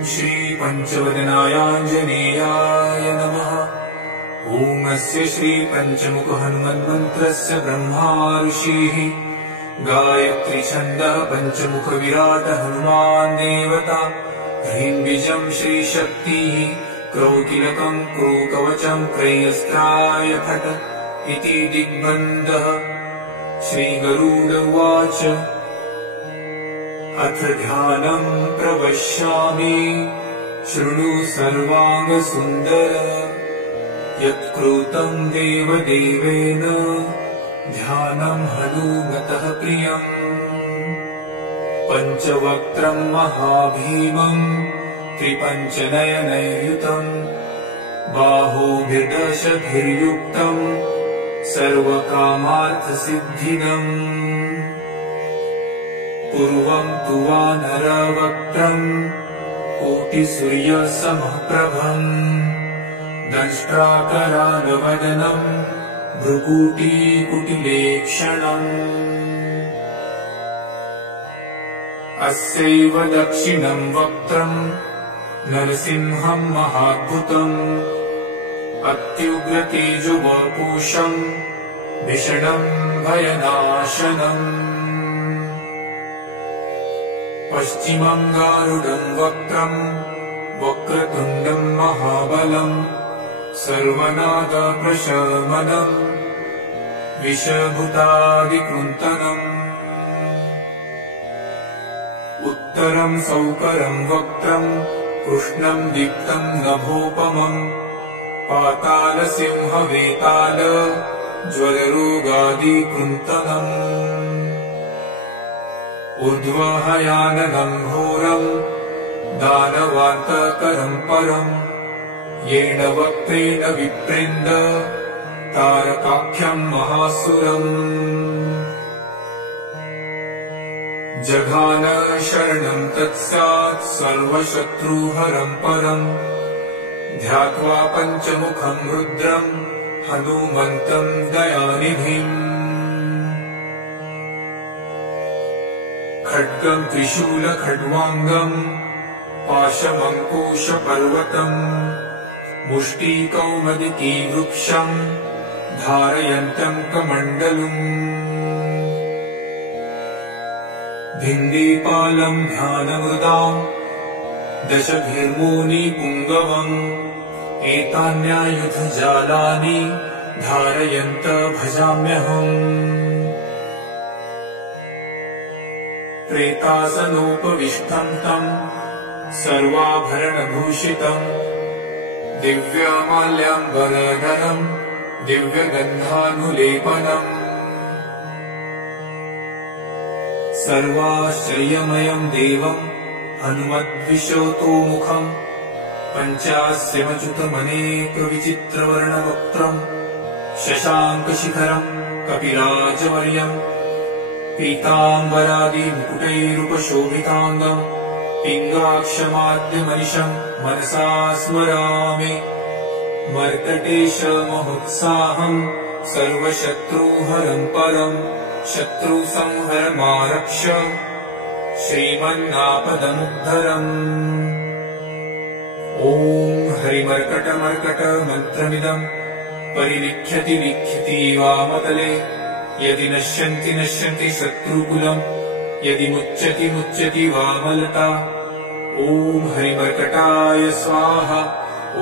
श्रीपञ्चवदनायाञ्जनेयाय नमः। ॐ अस्य श्रीपञ्चमुखहनुमन्मन्त्रस्य ब्रह्मा ऋषिः गायत्री छन्दः पञ्चमुखविराट हनुमान् देवता। ह्रीं बीजं श्रीशक्तिः क्रौतिलकं क्रूकवचं क्रयस्त्राय फट इति दिग्बन्धः। श्रीगरुड उवाच अथ ध्यानं प्रवक्ष्यामि शृणु सर्वाङ्गसुन्दर। यत्कृतं देवदेवेन ध्यानं हनुमतः प्रियम्। पञ्चवक्त्रं महाभीमम् त्रिपञ्चनयनैर्युतम्। बाहुभिर्दशभिर्युक्तम् सर्वकामार्थसिद्धिदम्। पूर्वं तु वानरवक्त्रम् कोटिसूर्यसमप्रभम्। दंष्ट्राकरालवदनम् भ्रुकुटीकुटिलेक्षणम्। अस्यैव दक्षिणं वक्त्रम् नरसिंहं महाद्भुतम्। अत्युग्रतेजोवपुषम् भीषणं भयनाशनम्। पश्चिमं गारुडं वक्त्रम् वक्रतुण्डं महाबलम्। सर्वनागप्रशमनम् विषभूतादिकृन्तनम्। उत्तरं सौकरं वक्त्रम् कृष्णं दीप्तं नभोपमम्। पातालसिंहवेताल ज्वररोगादिकृन्तनम्। ऊर्ध्वहयाननं घोरम् दानवान्तकरं परम्। येन वक्त्रेण विप्रेन्द तारकाख्यं महासुरम्। जघान शरणं तत्स्यात् सर्वशत्रुहरं परम्। ध्यात्वा पञ्चमुखं रुद्रं हनुमन्तं दयानिधिम्। खड्गं त्रिशूलखड्वाङ्गं पाशमङ्कुशपर्वतम् मुष्टिकौमुदीवृक्षं धारयन्तं कमण्डलुम् भिन्देपालं ध्यानमृदां दशभिर्मुनिपुङ्गवम् एतान्यायुधजालानि धारयन्त भजाम्यहम् प्रेतासनोपविष्टं तं सर्वाभरणभूषितं दिव्यमाल्याम्बरधरं दिव्यगन्धानुलेपनम् सर्वाश्चर्यमयं देवं हनुमद्विशतोमुखं पञ्चास्यमच्युतमनेकविचित्रवर्णवक्त्रं शशाङ्कशिखरं कपिराजवर्यं पीताम्बरादिमुकुटैरुपशोभिताङ्गं पिङ्गाक्षमाद्यमनिशं मनसा स्मरामि मर्कटेशमहोत्साहं सर्वशत्रुहरं परं शत्रुसंहरमारक्ष श्रीमन्नापदमुद्धरम् ॐ हरिमर्कटमर्कटमन्त्रमिदं परिलिख्यति लिख्यति वामतले यदि नश्यन्ति शत्रुकुलम् यदि मुच्यति वामलता ॐ हरिमर्कटाय स्वाहा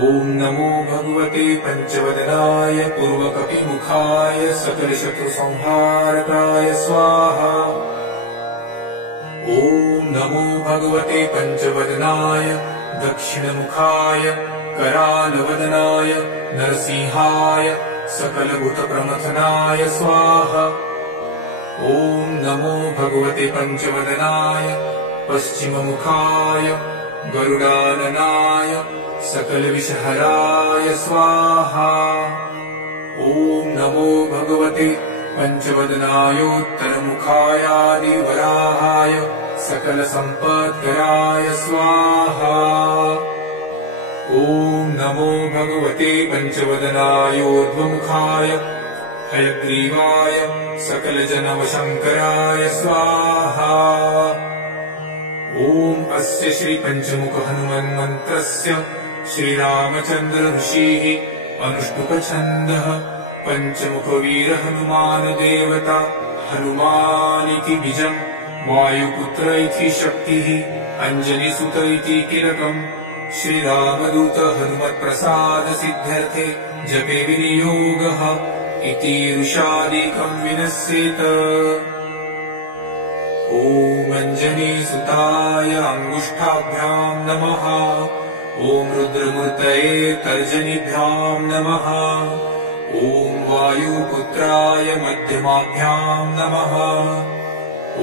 ॐ नमो भगवते पञ्चवदनाय पूर्वकपिमुखाय सकलशत्रुसंहारकाय स्वाहा ॐ नमो भगवते पञ्चवदनाय दक्षिणमुखाय करालवदनाय नरसिंहाय सकलभूतप्रमथनाय स्वाहा ॐ नमो भगवते पञ्चवदनाय पश्चिममुखाय गरुडाननाय सकलविषहराय स्वाहा ॐ नमो भगवते पञ्चवदनायोत्तरमुखायादिवराहाय सकलसम्पत्कराय स्वाहा ॐ नमो भगवते पञ्चवदनायोर्ध्वमुखाय हयग्रीवाय सकलजनवशङ्कराय स्वाहा ॐ अस्य श्रीपञ्चमुखहनुमन्मन्त्रस्य श्रीरामचन्द्र ऋषिः अनुष्टुपछन्दः पञ्चमुखवीरहनुमानदेवता हनुमानिति बीजम् वायुपुत्र इति शक्तिः अञ्जनिसुत इति कीलकम् श्रीरामदूत हनुमत्प्रसादसिद्ध्यर्थे जपे विनियोगः इति ऋषादिकं विनश्येत ॐ अञ्जनीसुताय अङ्गुष्ठाभ्यां नमः ॐ रुद्रमूर्तये तर्जनीभ्यां नमः ॐ वायुपुत्राय मध्यमाभ्यां नमः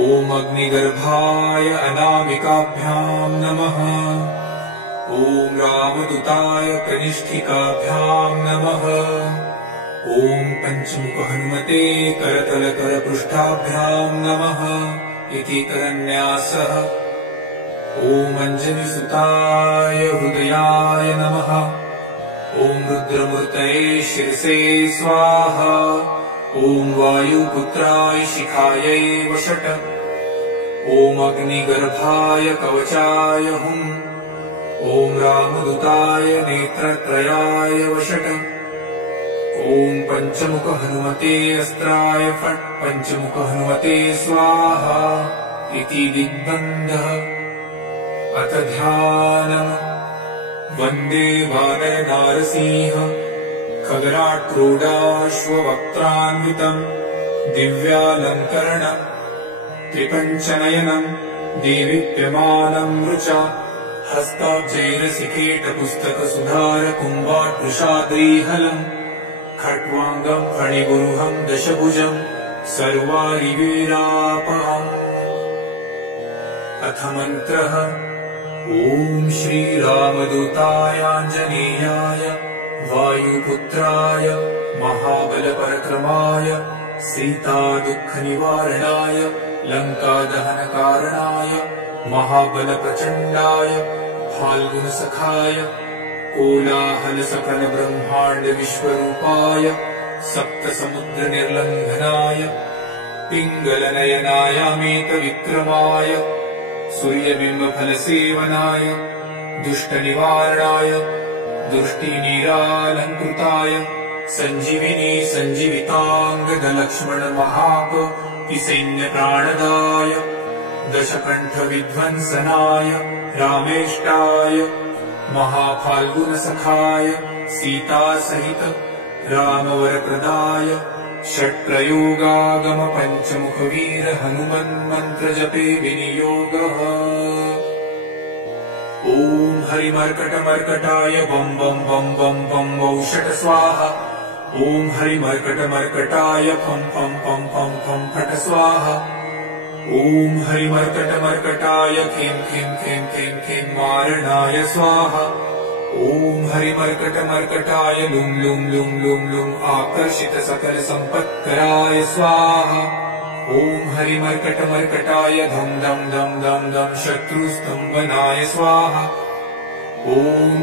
ॐ अग्निगर्भाय अनामिकाभ्यां नमः ॐ रामदूताय कनिष्ठिकाभ्यां नमः ॐ पञ्चमुखहनुमते करतलकरपृष्ठाभ्यां नमः इति करन्यासः ॐ अञ्जनिसुताय हृदयाय नमः ॐ रुद्रमूर्तये शिरसे स्वाहा ॐ वायुपुत्राय शिखायै वषट् ॐ अग्निगर्भाय कवचाय हुम् ॐ रामदूताय नेत्रत्रयाय वषट् ॐ पञ्चमुखहनुमते अस्त्राय फट् पञ्चमुखहनुमते स्वाहा इति दिग्बन्धः अथ ध्यानम् वन्दे वानरनारसिंह खगराट्क्रोडाश्ववक्त्रान्वितम् दिव्यालङ्करणम् त्रिपञ्चनयनम् देवीप्यमानम् ऋचा हस्ताब्जैरसिकेटपुस्तकसुधारकुम्भाट्वृषाद्रीहलम् खट्वाङ्गम् फणिगुरुहम् दशभुजम् सर्वारिवीरापहम् अथ मन्त्रः ॐ श्रीरामदूतायाञ्जनेयाय वायुपुत्राय महाबलपरक्रमाय सीतादुःखनिवारणाय लङ्कादहनकारणाय महाबलप्रचण्डाय फाल्गुनसखाय कोलाहलसकलब्रह्माण्डविश्वरूपाय सप्तसमुद्रनिर्लङ्घनाय पिङ्गलनयनायामेतविक्रमाय सूर्यबिम्बफलसेवनाय दुष्टनिवारणाय दृष्टिनिरालङ्कृताय सञ्जीविनी सञ्जीविताङ्गदलक्ष्मणमहापतिसैन्यप्राणदाय दशकण्ठविध्वंसनाय रामेष्टाय महाफाल्गुनसखाय सीतासहित रामवरप्रदाय षट्प्रयोगागम पञ्चमुखवीर हनुमन्मन्त्रजपे विनियोगः। ॐ हरिमर्कटमर्कटाय बं बं बं बं बं वौषट स्वाहा। ॐ हरिमर्कटमर्कटाय फं फं फं फं फं फट स्वाहा। ॐ हरिमर्कटमर्कटाय खें खें खें खें खें मारणाय स्वाहा। ॐ हरिमर्कटमर्कटाय लुं लुं लुं लुं लुं आकर्षित सकल सम्पत्कराय स्वाहा। ॐ हरिमर्कटमर्कटाय धं धं धं धं धं शत्रुस्तम्भनाय स्वाहा। ॐ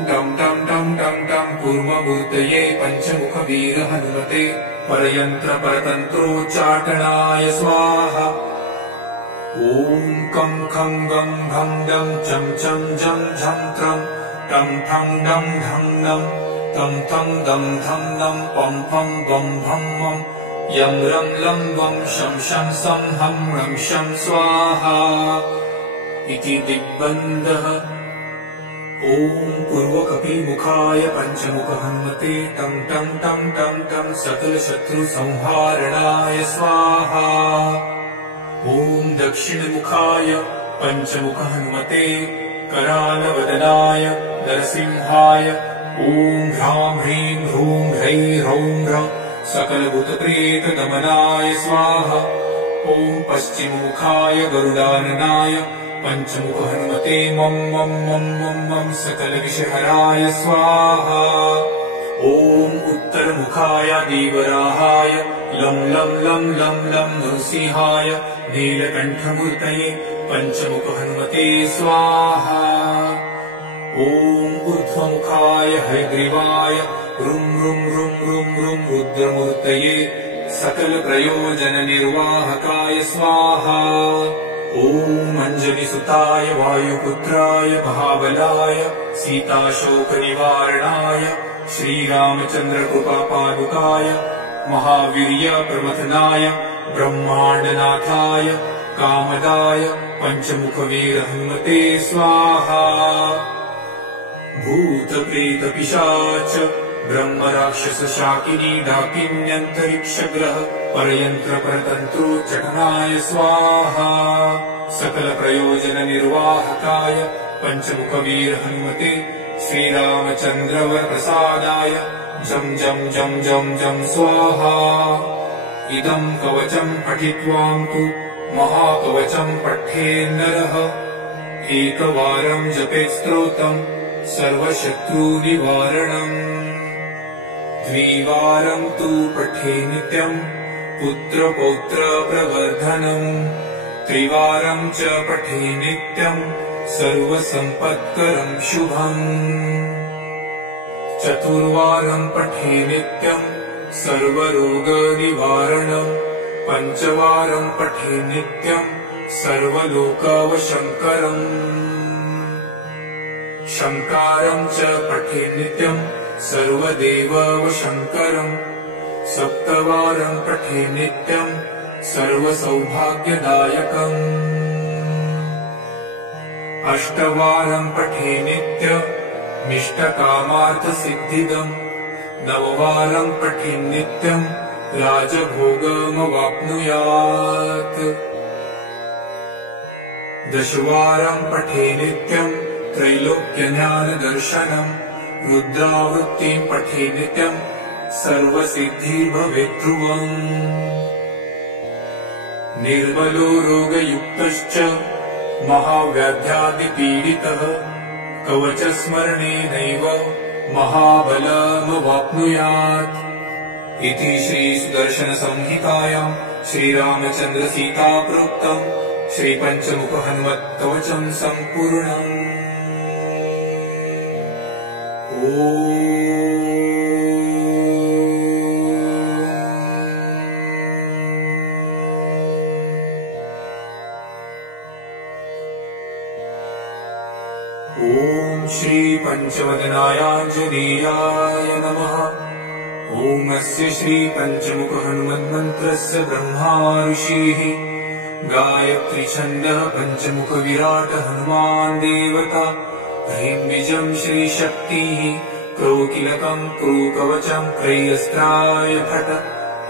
टं टं टं टं टं कूर्ममूर्तये पञ्चमुखवीर हनुमते परयन्त्रपरतन्त्रोच्चाटनाय स्वाहा। ॐ कं खं गं घं डं चं चं जं झं त्रं टं ठं डं ढं नं तं तं दं धं नं पं फं बं भं मं यं रं लं वं शं शं सं हं रं शं स्वाहा इति दिग्बन्धः। ॐ पूर्वकपिमुखाय पञ्चमुख हनुमते टं टं टं टं टं सकलशत्रुसंहारणाय स्वाहा। ॐ दक्षिणमुखाय पञ्चमुख हनुमते करालवदनाय नरसिंहाय ॐ ह्रां ह्रीं ह्रूं ह्रैं ह्रौं ह्रं सकलभूतप्रेतदमनाय स्वाहा। ॐ पश्चिममुखाय गरुडाननाय पञ्चमुख हनुमते मं मं मं मं मं सकलविषहराय स्वाहा। ॐ उत्तरमुखाय देवराहाय लं लं लं लं लं नृसिंहाय नीलकण्ठमूर्तये पञ्चमुख हनुमते स्वाहा। ॐ ऊर्ध्वमुखाय हयग्रीवाय रुं रुं रुं रुं रुं रुद्रमूर्तये सकलप्रयोजननिर्वाहकाय स्वाहा। ॐ अञ्जलिसुताय वायुपुत्राय महाबलाय सीताशोकनिवारणाय श्रीरामचन्द्रकृपापादुकाय महावीर्यप्रमथनाय ब्रह्माण्डनाथाय कामदाय पञ्चमुखवीर हनुमते स्वाहा। भूतप्रेतपिशाच ब्रह्मराक्षसशाकिनी डाकिन्यन्तरिक्षग्रह परयन्त्रपरतन्त्रोच्चाटनाय स्वाहा। सकलप्रयोजननिर्वाहकाय पञ्चमुखवीर हनुमते श्रीरामचन्द्रवरप्रसादाय जं जं जं जं जं स्वाहा। इदं कवचं पठित्वां तु महाकवचं पठेन्नरः एकवारं जपेत् स्तोत्रं सर्वशत्रुनिवारणम्। द्विवारं तु पठे नित्यं पुत्रपौत्रप्रवर्धनम्। त्रिवारं च पठे नित्यं सर्वसम्पत्करं शुभम्। चतुर्वारं पठे नित्यं सर्वरोगनिवारणम्। पञ्चवारं पठे नित्यं सर्वलोकावशङ्करम्। शङ्कारं च पठे नित्यं सर्वदेवावशङ्करम्। सप्तवारं पठे नित्यं सर्वसौभाग्यदायकम्। अष्टवारं पठे नित्यमिष्टकामार्थसिद्धिदम्। नववारं पठे नित्यं राजभोगमवाप्नुयात्। दशवारं पठे नित्यं त्रैलोक्यज्ञानदर्शनम्। रुद्रावृत्तिं पठे नित्यं सर्वसिद्धिर्भवेत् ध्रुवम्। निर्मलो रोगयुक्तश्च महाव्याध्यादिपीडितः कवचस्मरणेनैव महाबलमवाप्नुयात् इति श्रीसुदर्शनसंहितायां श्रीरामचन्द्रसीता प्रोक्तम् श्रीपञ्चमुख हनुमत्कवचं सम्पूर्णम्। ॐ ॐ श्री पञ्चवदनायाञ्जनेयाय नमः। ॐ अस्य श्री पञ्चमुख हनुमन्मन्त्रस्य ब्रह्मा ऋषिः गायत्री छन्दः पञ्चमुख विराट हनुमान् देवता। ह्रीं बीजं श्रीशक्तिः क्रोकिलकं क्रूकवचं क्रयस्त्राय फट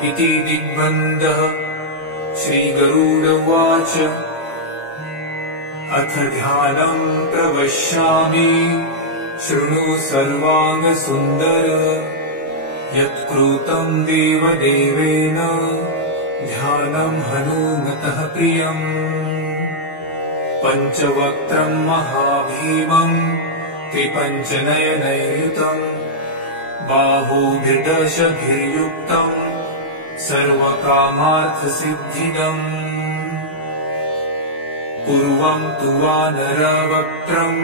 इति दिग्बन्धः। श्रीगरुड उवाच अथ ध्यानं प्रवक्ष्यामि शृणु सर्वाङ्गसुन्दर। यत्कृतं देवदेवेन ध्यानं हनुमतः प्रियम्। पञ्चवक्त्रं महाभीमं त्रिपञ्चनयनैर्युतं बाहुभिर्दशभिर्युक्तं सर्वकामार्थसिद्धिदम्। पूर्वं तु वानरवक्त्रं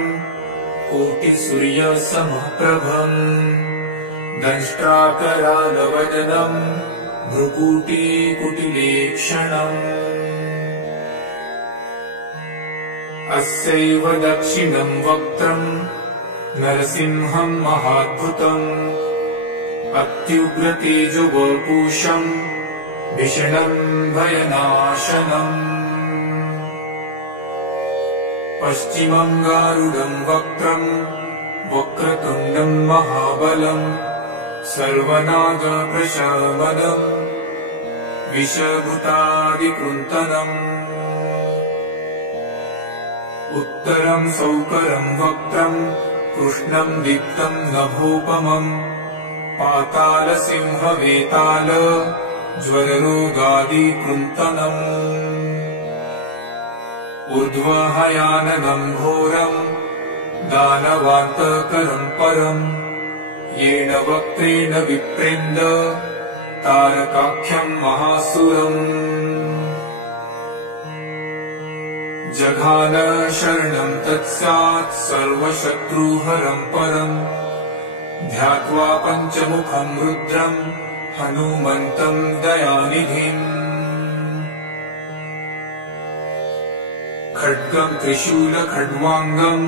कोटिसूर्यसमप्रभम् दंष्ट्राकरालवदनं भ्रुकुटिकुटिलेक्षणम्। अस्यैव दक्षिणं वक्त्रं नरसिंहं महाद्भुतम् अत्युग्रतेजोवपुषं भीषणं भयनाशनम्। पश्चिमं गारुडं वक्त्रं वक्रतुण्डं महाबलं सर्वनागप्रशमनं विषभूतादिकृन्तनम्। उत्तरं सौकरं वक्त्रं कृष्णं दीप्तं नभोपमं पातालसिंहवेताल ज्वररोगादिकृन्तनम्। ऊर्ध्वहयाननं घोरं दानवान्तकरं परं येन वक्त्रेण विप्रेन्द तारकाख्यं महासुरम्। जघान शरणं तत्स्यात् सर्वशत्रुहरं परं ध्यात्वा पञ्चमुखं रुद्रं हनुमन्तं दयानिधिम्। खड्गं त्रिशूलखड्वाङ्गं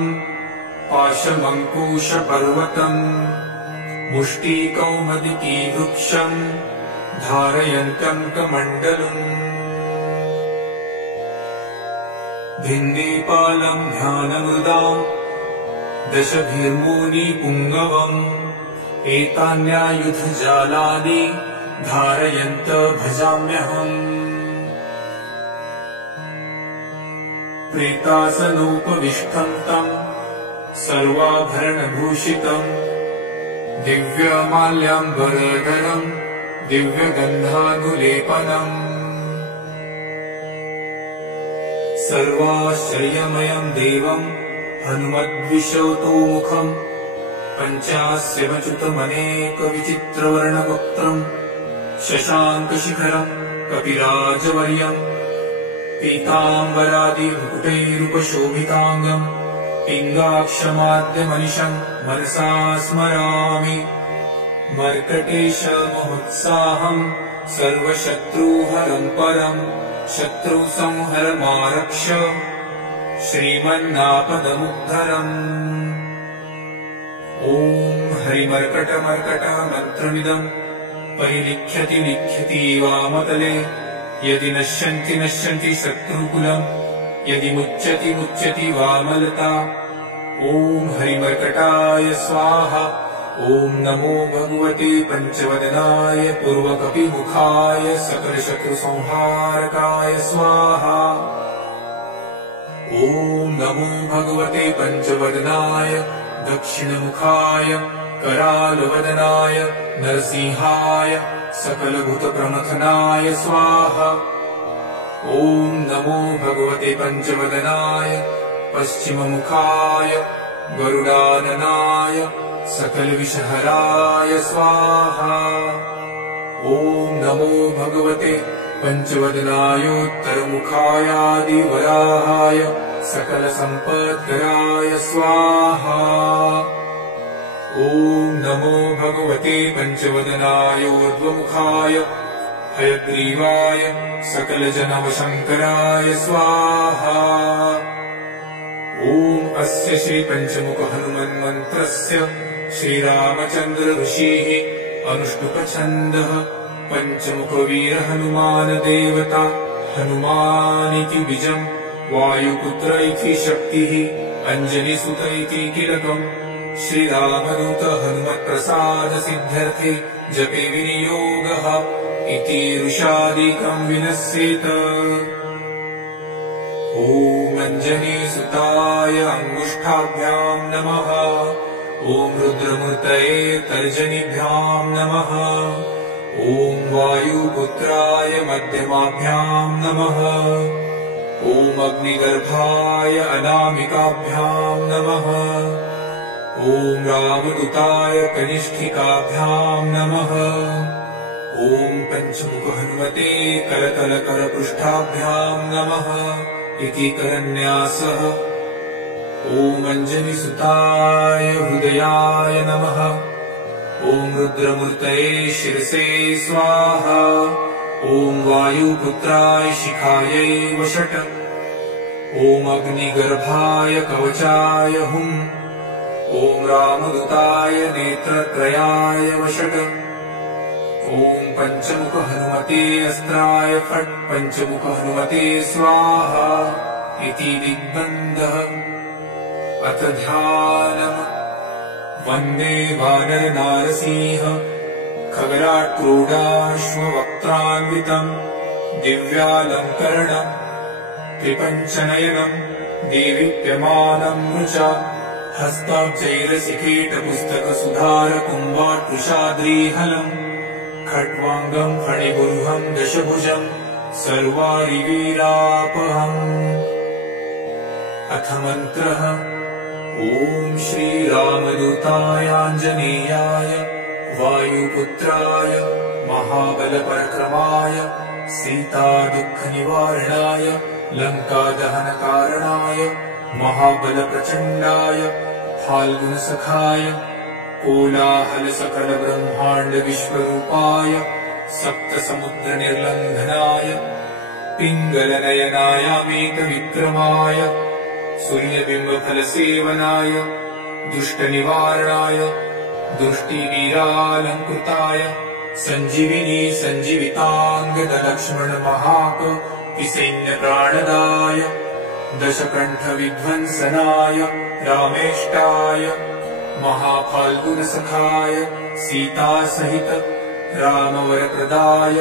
पाशमङ्कुशपर्वतं मुष्टिकौमुदीवृक्षं धारयन्तं कमण्डलम्। भिन्देपालं ध्यानमृदां दशभिर्मुनिपुङ्गवम् एतान्यायुधजालानि धारयन्त भजाम्यहम्। प्रेतासनोपविष्टं तं सर्वाभरणभूषितं दिव्यमाल्याम्बरधरं दिव्यगन्धानुलेपनम्। सर्वाश्चर्यमयं देवं हनुमद्विशतोमुखं पञ्चास्यमच्युतमनेकविचित्रवर्णवक्त्रं शशाङ्कशिखरं कपिराजवर्यं पीताम्बरादिमुकुटैरुपशोभिताङ्गं पिङ्गाक्षमाद्यमनिशं मनसा स्मरामि। मर्कटेशमहोत्साहं सर्वशत्रुहरं परं शत्रुसंहरमारक्ष श्रीमन्नापदमुद्धरम्। ॐ हरिमर्कटमर्कटमन्त्रमिदं परिलिख्यति लिख्यति वामतले यदि नश्यन्ति नश्यन्ति शत्रुकुलम् यदि मुच्यति मुच्यति वामलता। ॐ हरिमर्कटाय स्वाहा। ॐ नमो भगवते पञ्चवदनाय पूर्वकपिमुखाय सकलशत्रुसंहारकाय स्वाहा। ॐ नमो भगवते पञ्चवदनाय दक्षिणमुखाय करालवदनाय नरसिंहाय सकलभूतप्रमथनाय स्वाहा। ॐ नमो भगवते पञ्चवदनाय पश्चिममुखाय गरुडाननाय सकलविषहराय स्वाहा। ॐ नमो भगवते पञ्चवदनायोत्तरमुखायादिवराहाय सकलसम्पत्कराय स्वाहा। ॐ नमो भगवते पञ्चवदनायोर्ध्वमुखाय हयग्रीवाय सकलजनवशङ्कराय स्वाहा। ॐ ॐ अस्य श्री पंचमुख हनुमन्मन्त्रस्य श्रीरामचन्द्र ऋषिः अनुष्टुप्छन्दः पंचमुखवीर हनुमान देवता हनुमानिति बीजम् वायुपुत्र इति शक्तिः अंजनीसुत इति कीलकम् श्रीरामदूत हनुमत्प्रसाद सिद्ध्यर्थे जपे विनियोगः इति ऋषादिकम् विनश्येत। ॐ अंजनीसुताय अंगुष्ठाभ्याम् नमः। ॐ रुद्रमूर्तये तर्जनीभ्याम् नमः। ॐ वायुपुत्राय मध्यमाभ्याम् नमः। ॐ अग्निगर्भाय अनामिकाभ्याम् नमः। ॐ रामदूताय कनिष्ठिकाभ्याम् नमः। ॐ पंचमुख हनुमते करतलकरपृष्ठाभ्याम् नमः इति करन्यासः। ॐ अंजनीसुताय हृदयाय नमः। ॐ रुद्रमूर्तये शिरसे स्वाहा। ॐ वायुपुत्राय शिखायै वषट्। ॐ अग्निगर्भाय कवचाय हुम्। ॐ रामदूताय नेत्रत्रयाय वषट्। ॐ पंचमुख हनुमते अस्त्राय फट्। पंचमुख हनुमते स्वाहा इति दिग्बन्धः। अथ ध्यानम्। वन्दे वानर नारसिंह खगराट् क्रोडाश्ववक्त्रान्वितम् दिव्यालङ्करणम् त्रिपञ्चनयनम् देदीप्यमानम् मृचा हस्ताब्जैरसिकीटपुस्तकसुधारकुम्भाट्कुशाद्रीहलम् खट्वाङ्गम् फणिगुरुहम् दशभुजम् सर्वारिवीरापहम्। अथ मन्त्रः। ॐ श्रीरामदूताय आञ्जनेयाय वायुपुत्राय महाबलपराक्रमाय सीतादुःखनिवारणाय लङ्कादहनकारणाय महाबलप्रचण्डाय फाल्गुनसखाय कोलाहलसकलब्रह्माण्डविश्वरूपाय सप्तसमुद्रनिर्लङ्घनाय पिङ्गलनयनायामेकविक्रमाय सूर्यबिम्बफलसेवनाय दुष्टनिवारणाय दृष्टिवीरालङ्कृताय सञ्जीविनी सञ्जीविताङ्गदलक्ष्मणमहाकपिसैन्यप्राणदाय दशकण्ठविध्वंसनाय रामेष्टाय महाफाल्गुनसखाय सीतासहित रामवरप्रदाय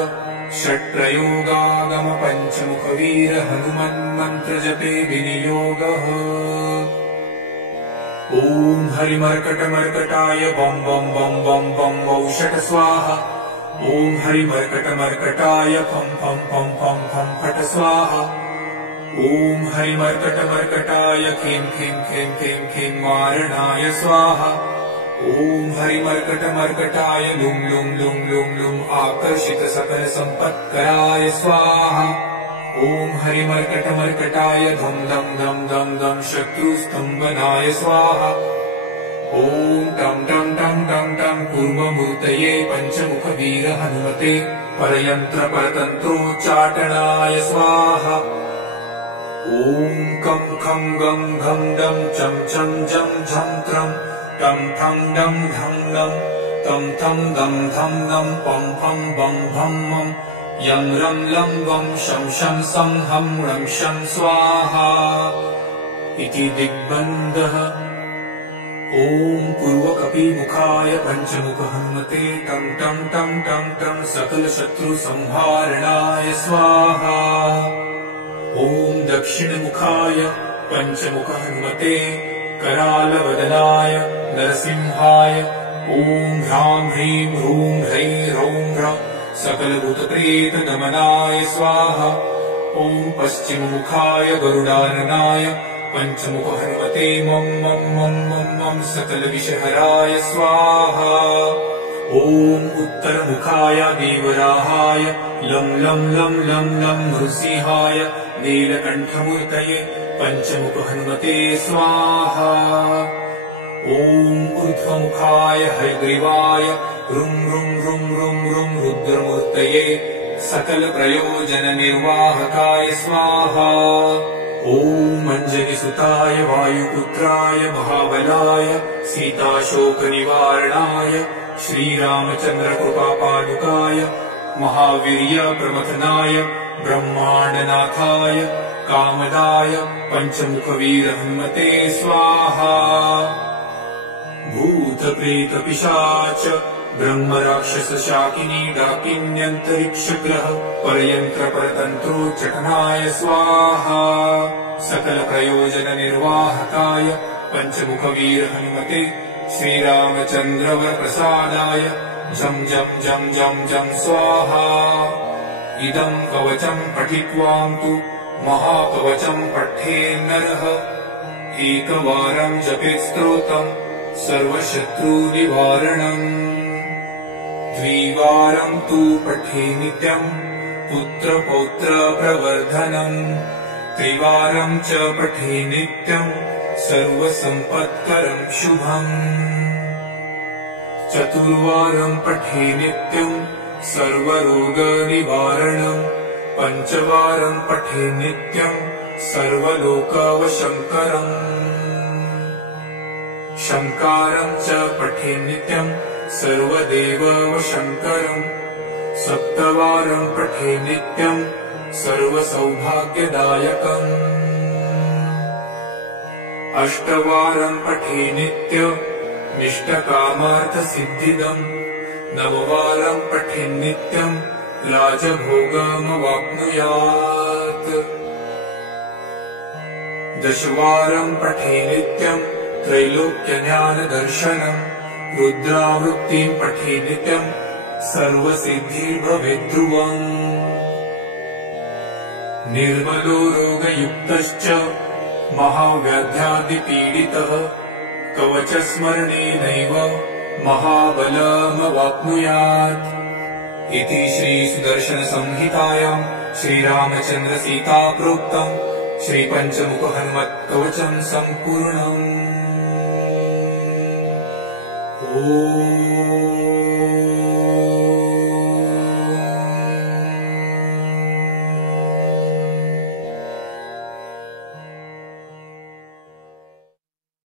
षट्प्रयोगागम पंचमुखवीर हनुमन्मन्त्रजपे विनियोगः। ॐ हरिमर्कटमर्कटाय बं बं बं बं बं औषट स्वाहा। ॐ हरिमर्कटमर्कटाय फं फं फं फं फं फट स्वाहा। ॐ हरिमर्कटमर्कटाय खें खें खें खें खें मारणाय स्वाहा। ॐ हरिमर्कटमर्कटाय लुं लुं लुं लुं लुं आकर्षित सकल सम्पत्कराय स्वाहा। ॐ हरिमर्कटमर्कटाय धं धं धं धं धं शत्रुस्तम्भनाय स्वाहा। ॐ टं टं टं टं टं कूर्ममूर्तये पंचमुखवीर हनुमते परयन्त्रपरतन्त्रोच्चाटनाय स्वाहा। ॐ कं खं गं घं डं चं चं जं झं त्रं टं ठं डं धं डं तं थं दं धं दं पं फं बं भं मं यं रं लं वं शं शं सं हं रं शं स्वाहा इति दिग्बन्धः। ॐ पूर्वकपिमुखाय पंचमुख हनुमते टं टं टं टं टं सकलशत्रुसंहारणाय स्वाहा। ॐ दक्षिणमुखाय पंचमुख हनुमते करालवदनाय नरसिंहाय ॐ ह्रां ह्रीं ह्रूं ह्रैं ह्रौं ह्र सकलभूतप्रेतदमनाय स्वाहा। ॐ पश्चिममुखाय गरुडाननाय पंचमुख हनुमते मं मं मं मं मं सकलविषहराय स्वाहा। ॐ उत्तरमुखाय देवराहाय लं लं लं लं लं नृसिंहाय नीलकण्ठमूर्तये पंचमुख हनुमते स्वाहा। ॐ ऊर्ध्वमुखाय हयग्रीवाय रुं रुं रुं रुं रुं रुद्रमूर्तये सकलप्रयोजननिर्वाहकाय स्वाहा। ॐ ॐ अञ्जनिसुताय वायुपुत्राय महाबलाय सीताशोकनिवारणाय श्रीरामचन्द्रकृपापादुकाय महावीर्यप्रमथनाय ब्रह्माण्डनाथाय कामदाय पञ्चमुखवीरहनुमते स्वाहा। भूतप्रेतपिशाच ब्रह्मराक्षसशाकिनी डाकिन्यन्तरिक्षग्रह परयन्त्रपरतन्त्रोच्चटनाय स्वाहा। सकलप्रयोजननिर्वाहकाय पञ्चमुखवीरहनुमते श्रीरामचन्द्रवरप्रसादाय जं जं जं जं जं स्वाहा। इदं कवचं पठित्वां तु महाकवचं पठेन्नरः एकवारं जपेत् स्तोत्रं सर्वशत्रुनिवारणम्। द्विवारं तु पठे नित्यं पुत्रपौत्रप्रवर्धनम्। त्रिवारं च पठे नित्यं सर्वसम्पत्करं शुभम्। चतुर्वारं पठे नित्यं सर्वरोगनिवारणम्। पञ्चवारं पठे नित्यं सर्वलोकवशङ्करम्। शङ्कारं च पठे नित्यं सर्वदेववशङ्करम्। सप्तवारं पठे नित्यं सर्वसौभाग्यदायकम्। अष्टवारं पठे नित्यमिष्टकामार्थसिद्धिदम्। नववारं पठे नित्यं राजभोगमवाप्नुयात्। दशवारं पठे नित्यं त्रैलोक्यज्ञानदर्शनम्। रुद्रावृत्तिं पठे नित्यं सर्वसिद्धिर्भवेद्ध्रुवम्। निर्मलो रोगयुक्तश्च महाव्याध्यादिपीडितः कवचस्मरणेनैव महाबलमवाप्नुयात्। इति श्रीसुदर्शनसंहितायां श्रीरामचन्द्रसीताप्रोक्तं श्रीपञ्चमुखहनुमत्कवचं सम्पूर्णम्। ॐ